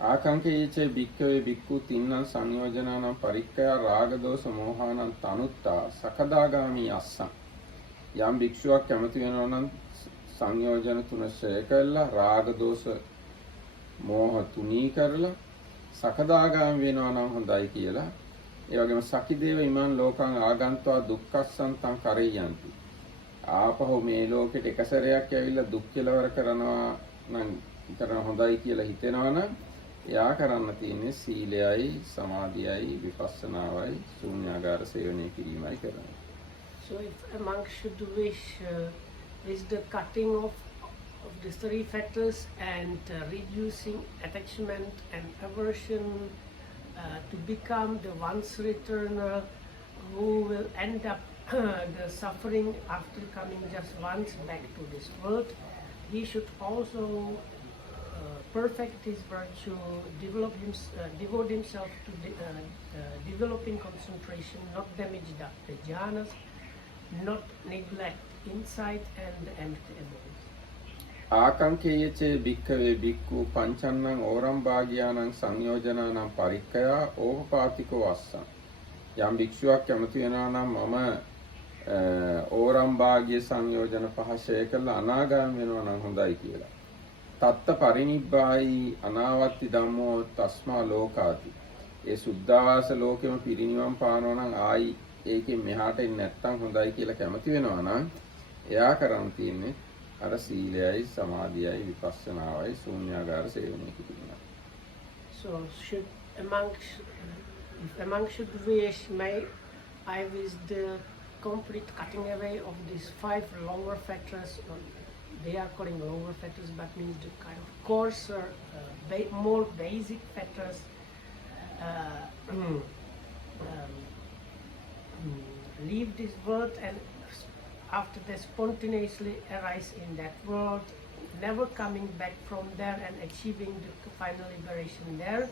ආකංකේයචේ භික්ඛවේ භික්ඛු තින්න සංයෝජනානම් පරික්ඛය රාග දෝෂ මෝහානම් තනුත්තා සකදාගාමි අස්සං. යම් භික්ෂුවක් කැමති වෙනවා නම් සංයෝජන තුන ශ්‍රේය කළා රාග දෝෂ මෝහ තුනී කරලා සකදාගාමී වෙනවා නම් හොඳයි කියලා. ඒ වගේම සකිදේව ඉමන් ලෝකං ආගන්ත්වා දුක්ඛස්සන්තං කරෙයන්ති. ආපහු මේ ලෝකෙට එක සැරයක් ඇවිල්ලා දුක් කෙලවර කරනවා නම් කරන හොඳයි කියලා හිතෙනවා නම් එයා කරන්න තියෙන්නේ සීලයයි සමාධියයි විපස්සනාවයි ශූන්‍යාගාර සේවනය කිරීමයි කරන්නේ. So if a monk should wish the cutting of these three fetters and reducing attachment and aversion to become the once returner who will end up the suffering after coming just once back to this world, he should also perfect his virtue, devote himself to developing concentration, not damage the jhanas, not neglect insight and empty. ආකංකේයචේ භික්ඛවේ භික්ඛු පංචන්නං ඕරම් භාග්‍යානං සංයෝජනානං පරික්ඛයා ඕපපාතිකෝ අස්සං. යම් භික්ෂුවක් කැමති වෙනවා නම් මම ඕරම් භාග්‍ය සංයෝජන පහශය කළා අනාගාමී වෙනවා නම් හොඳයි කියලා. තත්ත පරිනිබ්බායි අනාවත්ති ධම්මෝ තස්මා ලෝකාති. ඒ සුද්ධාවාස ලෝකෙම පිරිනිවන් පානවා නම් ආයි ඒකෙන් මෙහාට එන්නේ නැත්තම් හොඳයි කියලා කැමති වෙනවා නම් එයා කරන්න තියෙන්නේ අර සීලයයි සමාධියයි විපස්සනාවයි ශූන්‍යාගාර සේවනය කිරීමයි. So should a monk if a monk should wish, may I wish the complete cutting away of these 5 lower fetters. They are calling lower fetters, but means the kind of coarser, more basic fetters. Leave this world and after they spontaneously arise in that world, never coming back from there and achieving the final liberation there,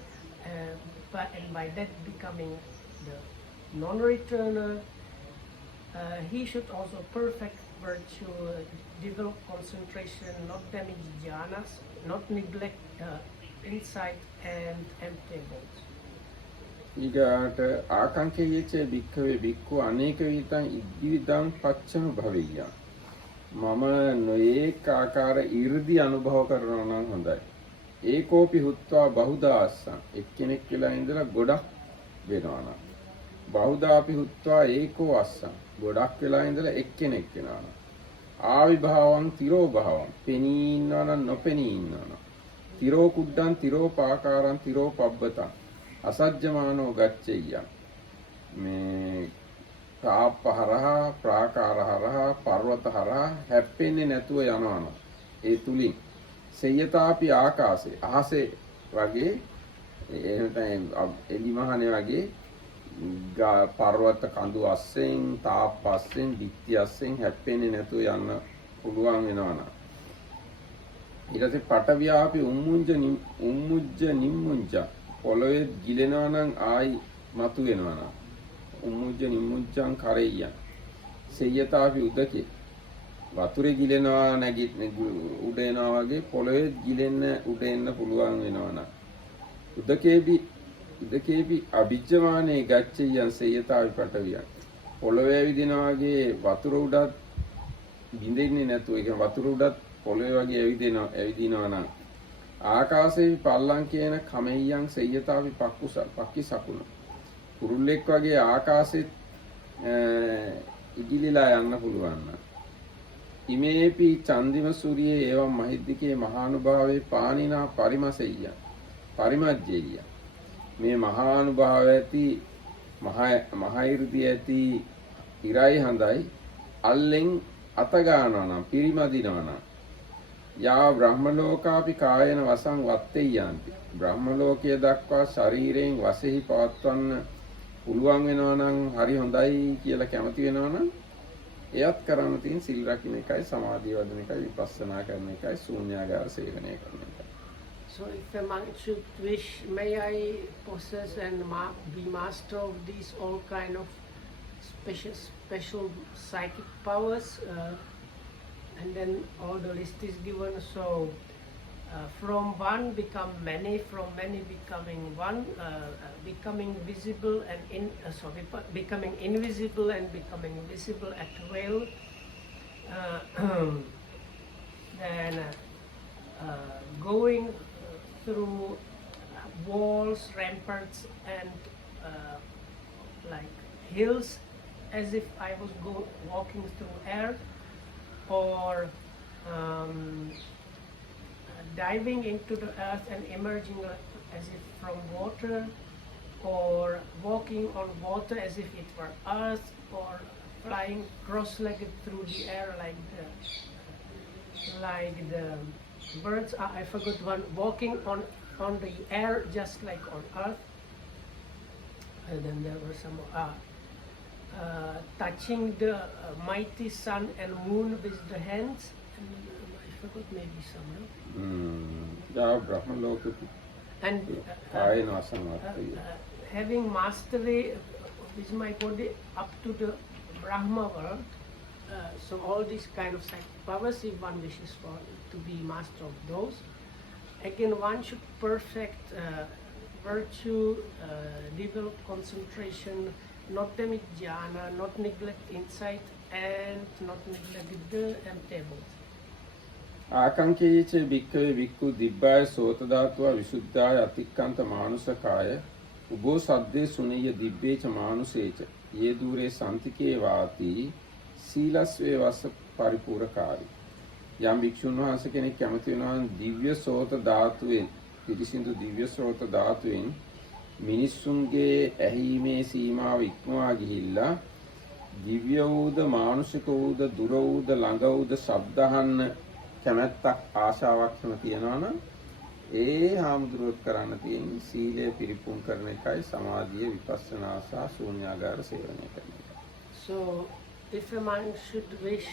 and by that becoming the non-returner. He should also perfect virtue, develop concentration, not damage jhanas, not neglect insight and empty-ness. ඊගාට ආකංකේයචේ භික්ඛවේ භික්ඛු අනේක විතං ඉද්දිවිදං පච්චම භවෙය්‍ය. මම නොඒක ආකාර 이르දි අනුභව කරනවා නම් හොඳයි. ඒකෝපි හුත්වා බහුදාස්සං. එක්කෙනෙක් වෙලා ඉඳලා ගොඩක් වෙනවා නම්. බහුදාපි හුත්වා ඒකෝ අස්සං. ගොඩක් වෙලා ඉඳලා එක්කෙනෙක් වෙනවා නම්. ආවිභාවං තිරෝ භාවං. පෙනී ඉන්නවා නම් නොපෙනී ඉන්නවා නම්. තිරෝ කුඩ්ඩං තිරෝ පාකාරං තිරෝ පබ්බතං. අසජ්ජමානෝ ගච්ඡෙය්‍ය. මේ තාපහරහා ප්‍රාකාරහරහා පර්වතහරහා හැප්පෙන්නේ නැතුව යනවනම් ඒ තුලින් සේයතාපි ආකාශේ අහසේ වගේ එහෙම එලිමහනේ වගේ පර්වත කඳු අස්සෙන් තාප් අස්සෙන් දික්ටි අස්සෙන් හැප්පෙන්නේ නැතුව යන්න පුළුවන් වෙනවනම් ඊට පස්සේ පටවියාපි උම්මුජ්ජ නිම්මුජ්ජ පොළොවේ ගිලෙනවා නම් ආයි මතු වෙනවා නම් උම්මුජ්ජ නිම්මුජ්ජං කරෙය්‍යං සේයතාපි උදකේ වතුරේ ගිලෙනවා නැගිට උඩ එනවා වගේ පොළොවේ ගිලෙන්න උඩ එන්න පුළුවන් වෙනවා නම් උදකේපි අභිජ්ජමානේ ගච්ඡෙය්‍යං සේයතාපි පටවියං පොළොවේ ඇවිදිනා වගේ වතුර උඩත් බින්දෙන්නේ නැතුව ඒ කියන්නේ වතුර උඩත් පොළොවේ වගේ ඇවිදිනවා නම් ආකාශේ පල්ලං කියන කමෙය්‍යං සේයතාපි පක්කි සකුණ කුරුල්ලෙක් වගේ ආකාශෙත් ඉදිලිලා යන්න පුළුවන් නම් ඉමේපි චන්දිම සූර්යයේ එවම් මහිද්దికේ මහානුභාවයේ පානිනා පරිමසෙය්‍ය පරිමජ්ජෙය්‍ය මේ මහානුභාව ඇති මහෛර්දී ඇති ඉරයි හඳයි අල්ලෙන් අත ගන්නවා නම් පිරිමදිනවා නම් යා බ්‍රහ්ම ලෝකාපි කායන වසං වත්තේයන්ති බ්‍රහ්ම ලෝකයේ දක්වා ශරීරයෙන් වශයෙන් පවත්වන්න පුළුවන් වෙනවා නම් හරි හොඳයි කියලා කැමති වෙනවා නම් එයත් කරන්න තියෙන සිල් රකින්න එකයි සමාධිය වඩන එකයි විපස්සනා කරන එකයි ශූන්‍යාගාර සේවනය කරන එකයි. So if a monk should wish, may I possess and be master of these all kind of special psychic powers, and then all the list is given. So from one become many, from many becoming one, becoming visible and becoming invisible and becoming visible at will. Then going through walls, ramparts, and like hills, as if I was walking through air, or diving into the earth and emerging as if from water, or walking on water as if it were earth, or flying cross-legged through the air like the birds. I forgot one, walking on the air just like on earth. And then there were some touching the mighty sun and moon with the hands. And I forgot maybe some. And having mastery with my body up to the Brahma world. So all these kind of powers, if one wishes for to be master of those, again one should perfect virtue, develop concentration, not demit jhana, not neglect insight, and not neglect the tables. ආකංකේයච භික්ඛවේ භික්ඛු දිබ්බාය සෝත ධාතුව විසුද්ධාය අතික්කන්ත මානුසකාය උභෝ සද්දේ සුනේය දිබ්බේච මානුසේච යේ දූරේ සම්තිකේ වාති සීලස්වේ වස්ස පරිපූර්ණකාරී. යම් භික්ෂුන් වහන්සේ කෙනෙක් කැමති වෙනවා දිව්‍ය සෝත ධාතුවෙන්, පිරිසිදු දිව්‍ය සෝත ධාතුවෙන් මිනිස්සුන්ගේ ඇහිීමේ සීමාව ඉක්මවා ගිහිල්ලා දිව්‍ය වූද මානුෂික වූද දුර වූද ළඟ වූද ශබ්ද අහන්න කැමැත්තක් ආශාවක් තියෙනවා නම් ඒ හාමුදුරුවෝ කරන්න තියෙන සීලය පිරිපුන් කරන එකයි සමාධිය විපස්සනා සහ ශූන්‍යාගාර සේවනය කරන එක. So if a man should wish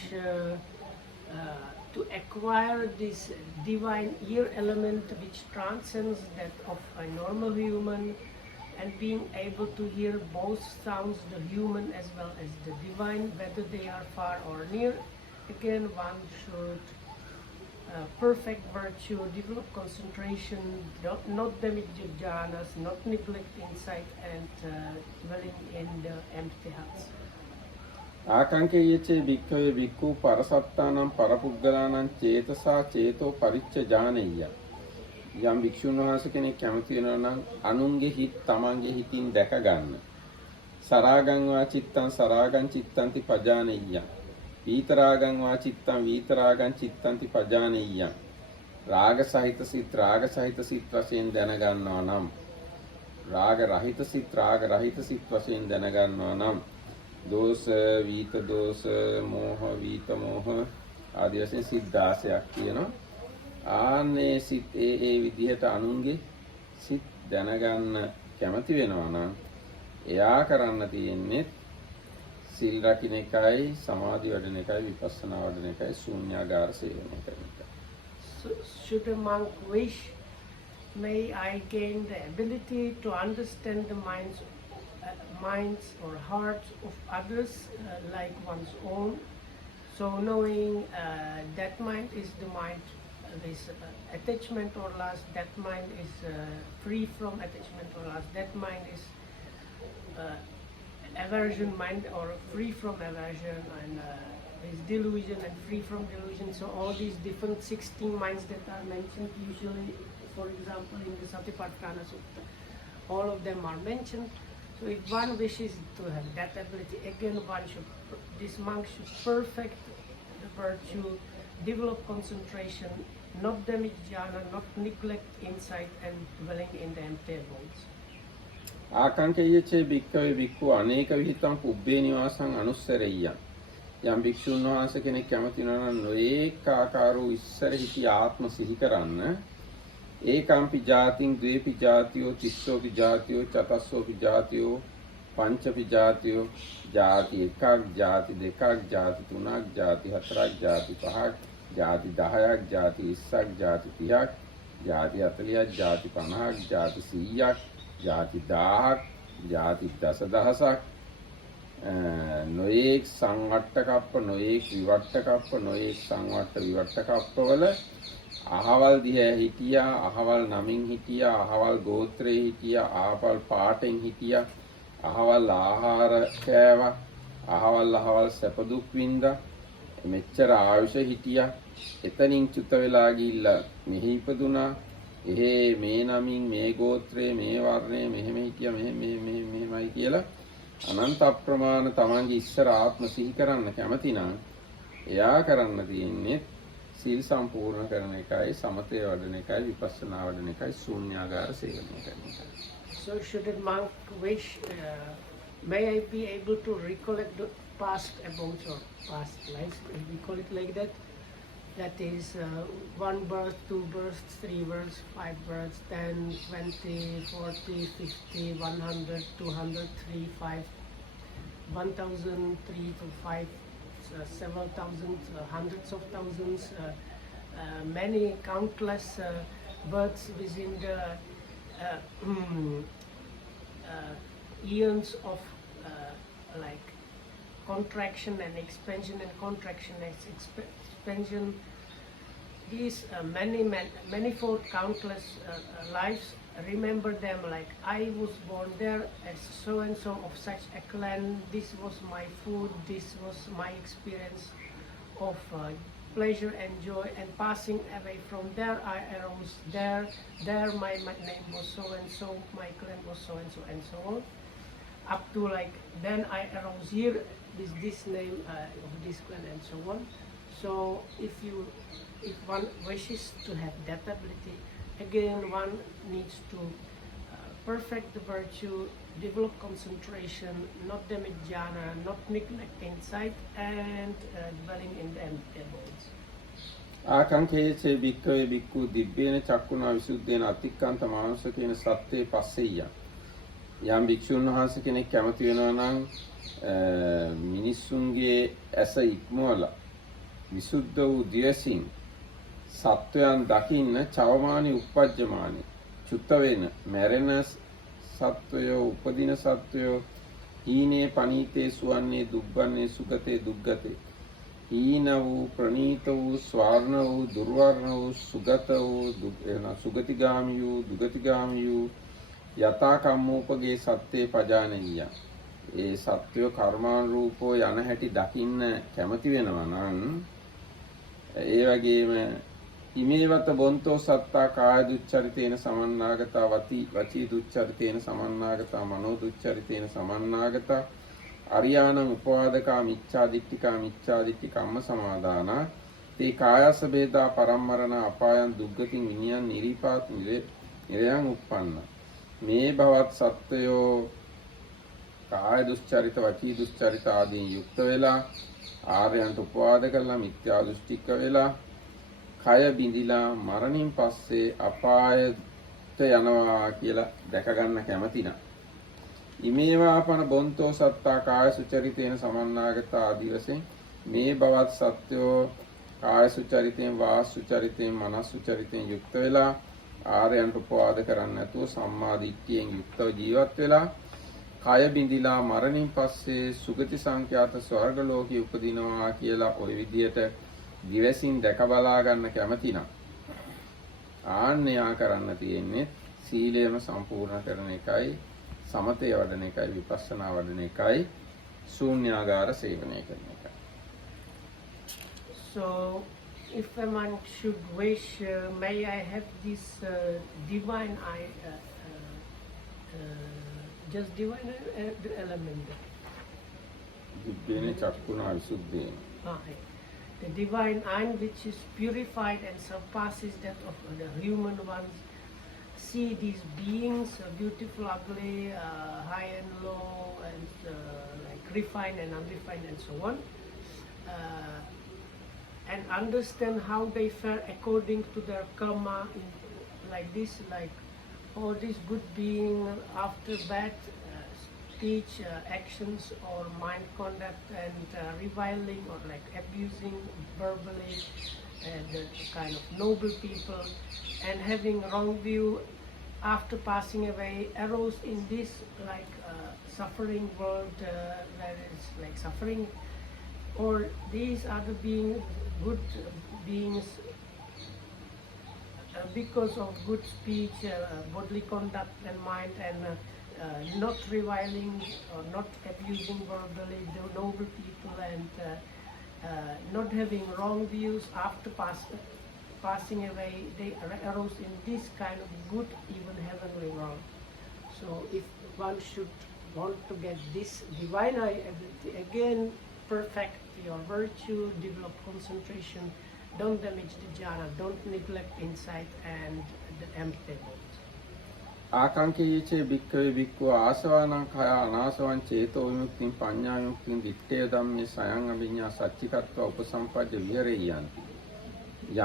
to acquire this divine ear element which transcends that of a normal human, and being able to hear both sounds, the human as well as the divine, whether they are far or near, again one should perfect virtue, develop concentration, not demit jhanas, not neglect insight, and dwelling in the empty hearts. ආකංකේයච භික්ඛවේ භික්ඛු පරසත්තානම් පරපුග්ගලානම් චේතසා චේතෝ පරිච්ඡ ඥානෙය්‍ය. යම් භික්ෂුන් වහන්සේ කෙනෙක් කැමති වෙනවා නම් අනුන්ගේ හිත තමන්ගේ හිතින් දැක ගන්න. සරාගං වා චිත්තං සරාගං චිත්තන්ති පජානෙය්‍ය. වීතරාගං වා චිත්තං වීතරාගං චිත්තන්ති පජානෙය්‍ය. රාග සහිත සිත් වශයෙන් දැනගන්නවා නම්, රාග රහිත සිත් වශයෙන් දැනගන්නවා නම්, දෝෂ වීත දෝෂ මෝහ වීත මෝහ ආදී වශයෙන් සිත් 16ක් තියෙනවා. ආන්නේ සිත් ඒ විදිහට අනුන්ගේ සිත් දැනගන්න කැමති වෙනවා නම් එයා කරන්න තියෙන්නේ සිල් රකින්න එකයි, සමාධි වඩන එකයි, විපස්සනා වඩන එකයි, ශූන්‍යාගාර සේවනය කරන එකයි. So, should a monk wish, may I gain the ability to understand the minds or hearts of others like one's own. So knowing that mind is the mind with attachment or lust, that mind is free from attachment or lust, that mind is aversion mind or free from aversion, and is delusion and free from delusion. So all these different 16 minds that are mentioned usually, for example in the Satipatthana Sutta, all of them are mentioned. So if one wishes to have that ability, again this monk should perfect the virtue, develop concentration, not demit jhana, not neglect insight, and dwelling in the empty worlds. ආකංකේයච භික්ඛවේ භික්ඛු අනේක විහිතං පුබ්බේ නිවාසං අනුස්සරෙය්‍ය. යම් භික්ෂුන් වහන්සේ කෙනෙක් කැමති වෙනවා නම් නොඒක ආකාරෝ ඉස්සර හිටි ආත්ම සිහි කරන්න. ඒකම්පි ජාතින් ද්වේපි ජාතියෝ තිස්සෝපි ජාතියෝ චතස්සෝපි ජාතියෝ පංචපි ජාතියෝ ජාති එකක් ජාති දෙකක් ජාති තුනක් ජාති හතරක් ජාති පහක් ජාති 10ක් ජාති 20ක් ජාති 30ක් ජාති 40ක් ජාති 50ක් ජාති 100ක් ජාති 1000ක් ජාති දසදහසක් නොඑක් සංවට්ටකප්ප නොඑක් විවට්ටකප්ප නොඑක් සංවට්ට විවට්ටකප්පවල අහවල් දිහා හිටියා, අහවල් නමින් හිටියා, අහවල් ගෝත්‍රේ හිටියා, අහවල් පාටෙන් හිටියා, අහවල් ආහාර කෑවා, අහවල් සැප දුක් වින්දා, මෙච්චර ආයුෂ හිටියා, එතනින් චුත වෙලා ගිහිල්ලා මෙහි ඉපදුනා, එහෙ මේ නමින් මේ ගෝත්‍රයේ මේ වර්ණයේ මෙහෙම හිටියා මෙහෙමයි කියලා අනන්ත අප්‍රමාණ තමන්ගේ ඉස්සර ආත්ම සිහි කරන්න කැමති නම් එයා කරන්න තියෙන්නේ සීල් සම්පූර්ණ කරන එකයි සමතය වඩන එකයි විපස්සනා වඩන එකයි ශූන්‍යාගාර සේවනය කරන එකයි. So should a monk wish, may I be able to recollect the past abodes or past lives, we call it like that. That is one birth, two births, three births, five births, 10, 20, 40, 50, 100, 200, 3, 5, 1,000, 3 to 5, several thousands, hundreds of thousands, many countless births within the eons of like contraction and expansion and contraction and expansion. These manifold countless lives, remember them like I was born there as so and so of such a clan, this was my food, this was my experience of pleasure and joy, and passing away from there I arose there my name was so and so, my clan was so and so on, up to like then I arose here with this name of this clan and so on. So if one wishes to have that ability, again one needs to perfect the virtue, develop concentration, not damage jhana, not neglect insight, and dwelling in the empty abodes. ආකංකේයසේ භික්ඛවේ භික්ඛු දිබ්බේන චක්කුණා විසුද්ධේන අතික්කන්ත මානසකේන සත්‍යේ පස්සෙය්‍ය. යම් භික්ෂුන් වහන්සේ කෙනෙක් කැමති වෙනවා නම් මිනිස්සුන්ගේ ඇස ඉක්මවලා විසුද්ධ වූ දියසින් සත්වයන් දකින්න චවමානි උප්පජ්ජමානි චුත්ත වෙන මැරෙන සත්වයෝ උපදින සත්වයෝ හීනේ පනීතේ සුවන්නේ දුබ්බන්නේ සුගතේ දුග්ගතේ හීන වූ ප්‍රනීත වූ ස්වර්ණ වූ දුර්වර්ණ වූ සුගත වූ සුගතිගාමී වූ දුගතිගාමී වූ යථා කම්මෝපගේ සත්‍යේ පජානෙය්‍ය. ඒ සත්වයෝ කර්මානුරූපව යන හැටි දකින්න කැමති වෙනවා නම් ඒ වගේම ඉමේවත බොන්තෝ සත්තා කාය දුච්චරිතේන සමන්නාගතා වචී දුච්චරිතේන සමන්නාගතා මනෝ දුච්චරිතේන සමන්නාගතා අරියාණං උපවාදකා මිච්ඡාදිට්ඨි කම්ම සමාදානා තේ කායස බේදා පරම්මරණ අපායන් දුග්ගතින් විඤ්ඤාණ නිරීපාත් නිරයන් උප්පන්න. මේ භවත් සත්වයෝ කාය දුස්චරිත වචී දුස්චරිත ආදීන් යුක්ත වෙලා ආර්යයන්ට උපවාද කරලා මිත්‍යා දෘෂ්ටික වෙලා කය බිඳිලා මරණින් පස්සේ අපායට යනවා කියලා දැක ගන්න කැමති නම් ඉමේවාපන බොන්තෝ සත්තා කාය සුචරිතේන සමන්නාගත ආදී වශයෙන් මේ භවත් සත්වෝ කාය සුචරිතයෙන් වාස් සුචරිතයෙන් මනස් සුචරිතයෙන් යුක්ත වෙලා ආර්යයන්ට උපවාද කරන්නේ නැතුව සම්මා දිට්ඨියෙන් යුක්තව ජීවත් වෙලා කය බිඳිලා මරණින් පස්සේ සුගති සංඛ්‍යාත ස්වර්ග ලෝකයේ උපදිනවා කියලා ওই විදියට දිවසින් දැක බලා ගන්න කැමති නම් ආන්‍යයා කරන්න තියෙන්නේ සීලයම සම්පූර්ණ කරන එකයි සමතය වඩන එකයි විපස්සනා වඩන එකයි ශූන්‍යාගාර සේවනය කරන එකයි. So if a monk should wish, may I have this divine eye, just divine element. දිබ්බේන චක්කුණා විසුද්ධේන. The divine eye which is purified and surpasses that of the human ones. See these beings, beautiful, ugly, high and low, and like refined and unrefined and so on. And understand how they fare according to their karma, like this, like all these good beings after bad speech, actions, or mind conduct, and reviling or like abusing verbally, and the kind of noble people, and having wrong view after passing away, arose in this like suffering world where it's like suffering, or these other beings, good beings, because of good speech, bodily conduct and mind, and not reviling or not abusing verbally the noble people, and not having wrong views after passing away, they arose in this kind of good, even heavenly world. So if one should want to get this divine eye ability, again, perfect your virtue, develop concentration, don't damage the jhana, don't neglect insight and the empty world. ආකාංකේයචේ භික්ඛවේ භික්ඛු ආසවානං කය අනාසවං චේතෝ විමුක්තිං පඤ්ඤා විමුක්තිං දිත්තේ ධම්මේ සයං අභිඤ්ඤා සච්චිකත්ව උපසම්පජ්ජ විහෙරෙය්‍යන්ති.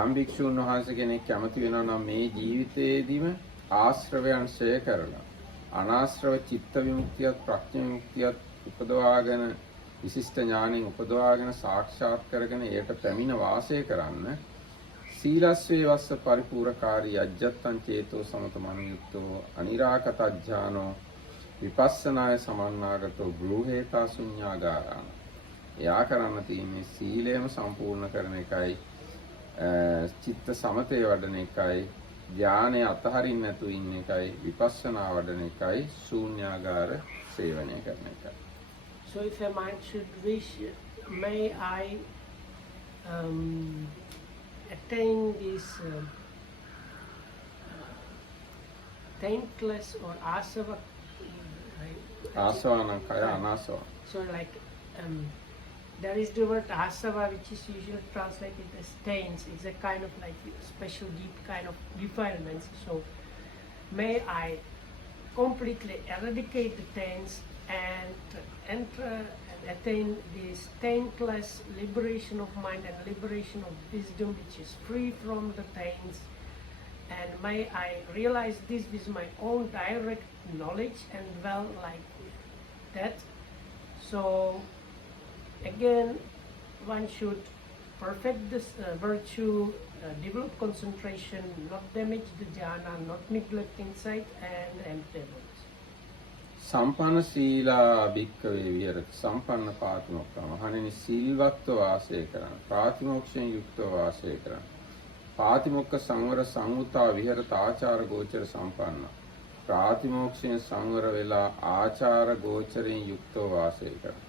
යම් භික්ෂුන් වහන්සේ කෙනෙක් කැමති වෙනවා නම් මේ ජීවිතයේදීම ආශ්‍රවයන් ඡය කරලා අනාශ්‍රව චිත්ත විමුක්තියත් ප්‍රඥා විමුක්තියත් උපදවාගෙන විශිෂ්ට ඥානෙන් උපදවාගෙන සාක්ෂාත් කරගෙන ඒට පැමිණ වාසය කරන්න සීලස්වේ වස්ස පරිපූර්ණකාරී අජ්ජත්තං චේතෝ සමතමනියුක්තෝ අනිරාකතඥානෝ විපස්සනාය සමන්නාගතෝ බ්‍රූහේතා ශුඤ්ඤාගාරාණ. එයා කරන්න තියෙන්නේ සීලයම සම්පූර්ණ කරන එකයි, චිත්ත සමතේ වඩන එකයි, ධානය අතහරින්න නැතුව ඉන්න එකයි, විපස්සනා වඩන එකයි, ශූන්‍යාගාර සේවනය කරන එකයි. So if a mind should wish, may I attain this taintless or asava, ආසවානං කය අනාසව. so like there is the word asava, which is usually translated as stains. It's a kind of like special deep kind of defilements. So may I completely eradicate the taints and enter and attain this taintless liberation of mind and liberation of wisdom, which is free from the taints. And may I realize this with my own direct knowledge and well like that. So again, one should perfect this virtue, develop concentration, not damage the jhana, not neglect insight and empty words. සම්පන්න සීලා භික්ඛවේ විහෙරති සම්පන්න පාතිමොක්ඛම. මහණෙනි සීල්වත්ව වාසය කරන්න, ප්‍රාතිමෝක්ෂයෙන් යුක්තව වාසය කරන්න. පාතිමොක්ඛ සංවර සංවුතා විහෙරත ආචාර ගෝචර සම්පන්න. ප්‍රාතිමෝක්ෂයෙන් සංවර වෙලා ආචාර ගෝචරයෙන් යුක්තව වාසය කරන්න.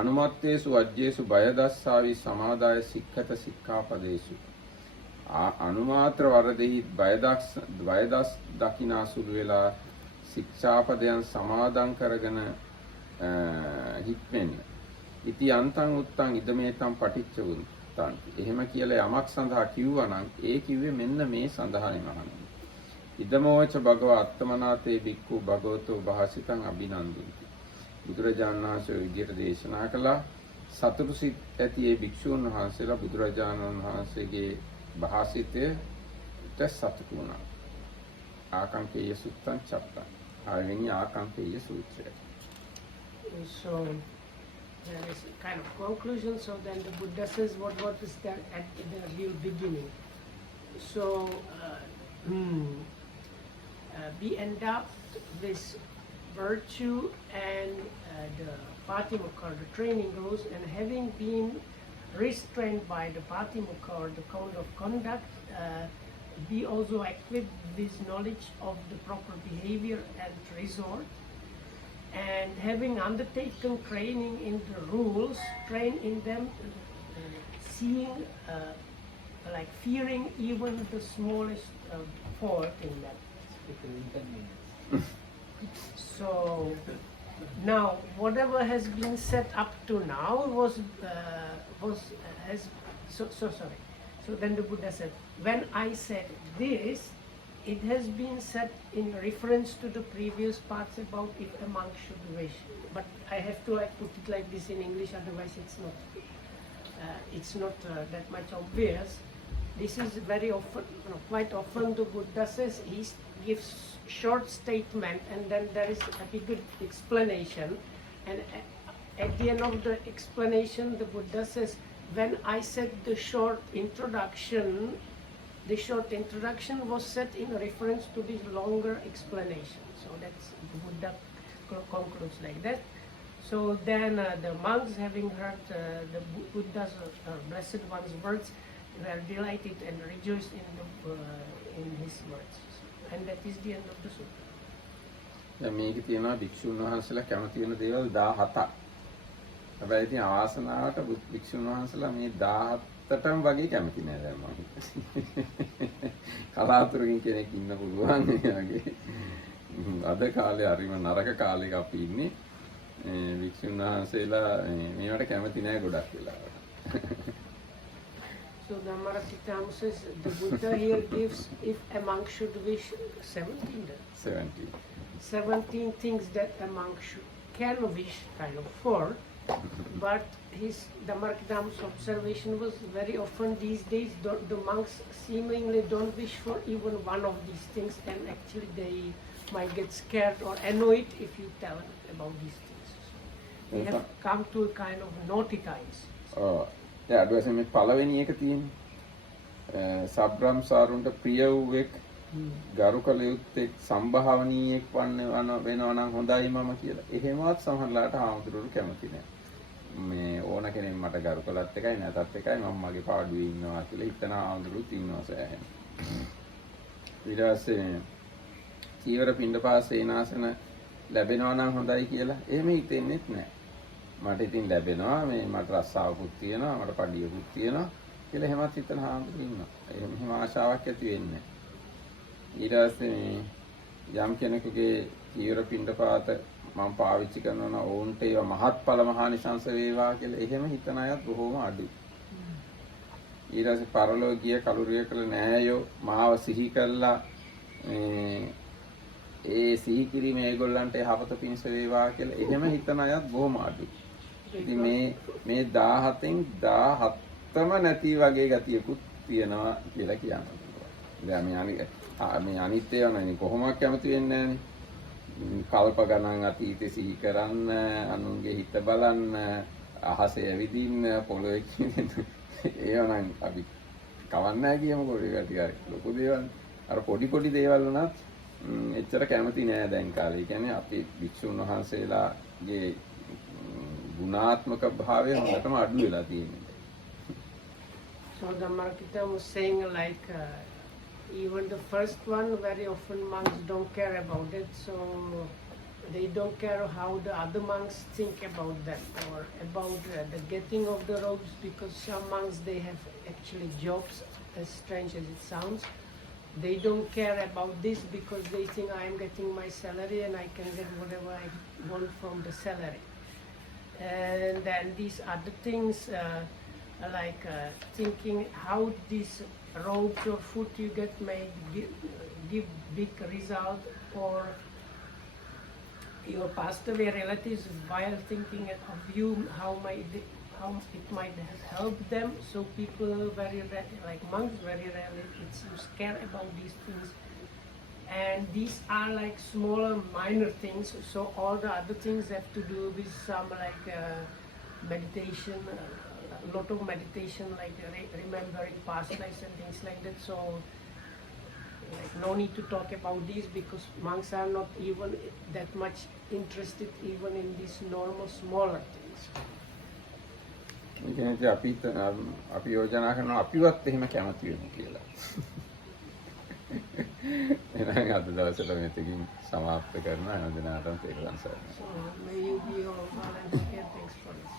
අනුමත්තේසු අජ්ජේසු බය දස්සාවි සමාදාය සික්ඛත සික්ඛාපදේසු. අනුමාත්‍ර වරදෙහි බය දකිනාසුළු වෙලා ශික්ෂාපදයන් සමාදන් කරගෙන හික්මෙන්න. ඉති අන්තං උත්තං ඉදමේතං පටිච්ච උත්තන්ති. එහෙම කියලා යමක් සඳහා කිව්වා නම් ඒ කිව්වේ මෙන්න මේ සඳහායි මහණෙනි. ඉදමෝච භගව අත්තමනාතේ භික්ඛු භගවතෝ භාසිතං අභිනන්දන්ති. බුදුරජාණන් වහන්සේ විදියට දේශනා කළා. සතුටු සිත් ඇති ඒ භික්ෂුන් වහන්සේලා බුදුරජාණන් වහන්සේගේ භාසිතයට සතුටු වුණා. ආකංකේය සුත්තං චත්තං. ආවෙනි ආකංකේය සූත්‍රය. So there is a kind of conclusion. So then the Buddha says what is there at the real beginning. So we adopt this virtue and the patimokha, the training rules, and having been restrained by the patimokha, the code of conduct, be also equipped with knowledge of the proper behavior and resort, and having undertaken training in the rules, train in them, seeing, like fearing even the smallest fault in them. So now whatever has been set up to now sorry. So then the Buddha said, when I said this, it has been said in reference to the previous parts about if a monk should wish. But I have to put it like this in English, otherwise it's not that much obvious. This is very often, quite often the Buddha says, he gives short statement and then there is a big explanation. And at the end of the explanation, the Buddha says, when I said the short introduction was set in reference to this longer explanation. So that's the Buddha concludes like that. So then the monks, having heard the Buddha's blessed one's words, were delighted and rejoiced in his words. And that is the end of the sutta. දැන් මේකේ තියෙනවා භික්ෂුන් වහන්සේලා කැමති වෙන දේවල් 17ක්. හැබැයි ඉතින් ආසනාවට භික්ෂුන් වහන්සේලා මේ 17 ඇත්තටම වගේ කැමති නෑ දැන් මම හිතන්නේ. කලාතුරකින් කෙනෙක් ඉන්න පුළුවන් වගේ. අද කාලේ හරිම නරක කාලයක අපි ඉන්නේ. වික්ෂුන් වහන්සේලා මේවට කැමති නෑ ගොඩක් වෙලාවට. So the Marathikam says the Buddha here gives if a monk should wish 17 things that a monk can wish kind of for, but the Marathikams observation was very often these days the monks seemingly don't wish for even one of these things, and actually they might get scared or annoyed if you tell them about these things. So they have come to a kind of naughty times. අඩු වශයෙන් මේ පළවෙනි එක තියෙන්නේ සබ්‍රම් සාරුන්ට ප්‍රිය වූෙක් ගරු කළ යුත්තේ සම්භාවනීයෙක් වෙනවා නම් හොඳයි මම කියලා. එහෙමවත් සමහරලාට හාමුදුරුවෝ කැමති නෑ. මේ ඕන කෙනෙක් මට ගරු කළත් එකයි නැතත් එකයි මම මගේ පාඩුවේ ඉන්නවා කියලා හිතන හාමුදුරුවෝත් ඉන්නවා සෑහෙන. ඊට පස්සේ චීවර පිණ්ඩපාත සේනාසන ලැබෙනවා නම් හොඳයි කියලා එහෙම හිතෙන්නෙත් නෑ. මට ඉතින් ලැබෙනවා මේ මට රස්සාවකුත් තියෙනවා මට පඩියකුත් තියෙනවා කියලා එහෙමත් හිතන හාමුදුරුවෝ ඉන්නවා. එහෙම ආශාවක් ඇති වෙන්නේ නැහැ. ඊට පස්සේ යම් කෙනෙකුගේ චීවර පිණ්ඩපාත මම පාවිච්චි කරනවා නම් ඕන්ට ඒවා මහත්ඵල මහානිශංස වේවා කියලා එහෙම හිතන අයත් බොහෝම අඩුයි. ඊට පස්සේ පරලෝ ගිය කලුරිය කළ නෑයෝ මාව සිහි කළා ඒ සිහි කිරීම ඒගොල්ලන්ට යහපත පිණිස වේවා කියලා එහෙම හිතන අයත් බොහොම අඩුයි. ඉතින් මේ 17න් 17ම නැති වගේ ගතියකුත් තියෙනවා කියලා කියනවා. දැන් මේ අනිත් ඒවා නේ කොහොමද කැමති වෙන්නේ නැහනේ. කල්ප ගණන් අතීතේ සිහි කරන්න, අනුන්ගේ හිත බලන්න, අහසේ ඇවිදින්න, පොළොවේ කියන ඒවා නම් අපි කවන්නේ නැහැ කියමුකෝ. ඒක ටිකක් ලොකු දේවල්. අර පොඩි දේවල් වුණත් එච්චර කැමති නෑ දැන් කාලේ. කියන්නේ අපි වික්ෂුන් වහන්සේලාගේ ගුණාත්මක භාවය හොඳටම අඩු වෙලා තියෙනවා. So the Markita was saying like even the first one very often monks don't care about it, so they don't care how the other monks think about them or about the getting of the robes, because some monks they have actually jobs, as strange as it sounds. They don't care about this because they think I am getting my salary and I can get whatever I want from the salary. And then these other things like thinking how these robes or food you get may give big result for your passed away relatives while thinking of you, how it might have helped them. So people like monks very rarely it seems care about these things, and these are like smaller minor things. So all the other things have to do with some like meditation, a lot of meditation, like remembering past lives and things like that. So like no need to talk about these because monks are not even that much interested even in these normal smaller things. අපි යෝජනා කරනවා අපිවත් එහෙම කැමති වෙමු කියලා. එහෙනම් අද දවසට මෙතකින් සමාප්ත කරනවා. හැම දිනකටම තෙරුවන් සරණයි. So may you be all well and thanks for this.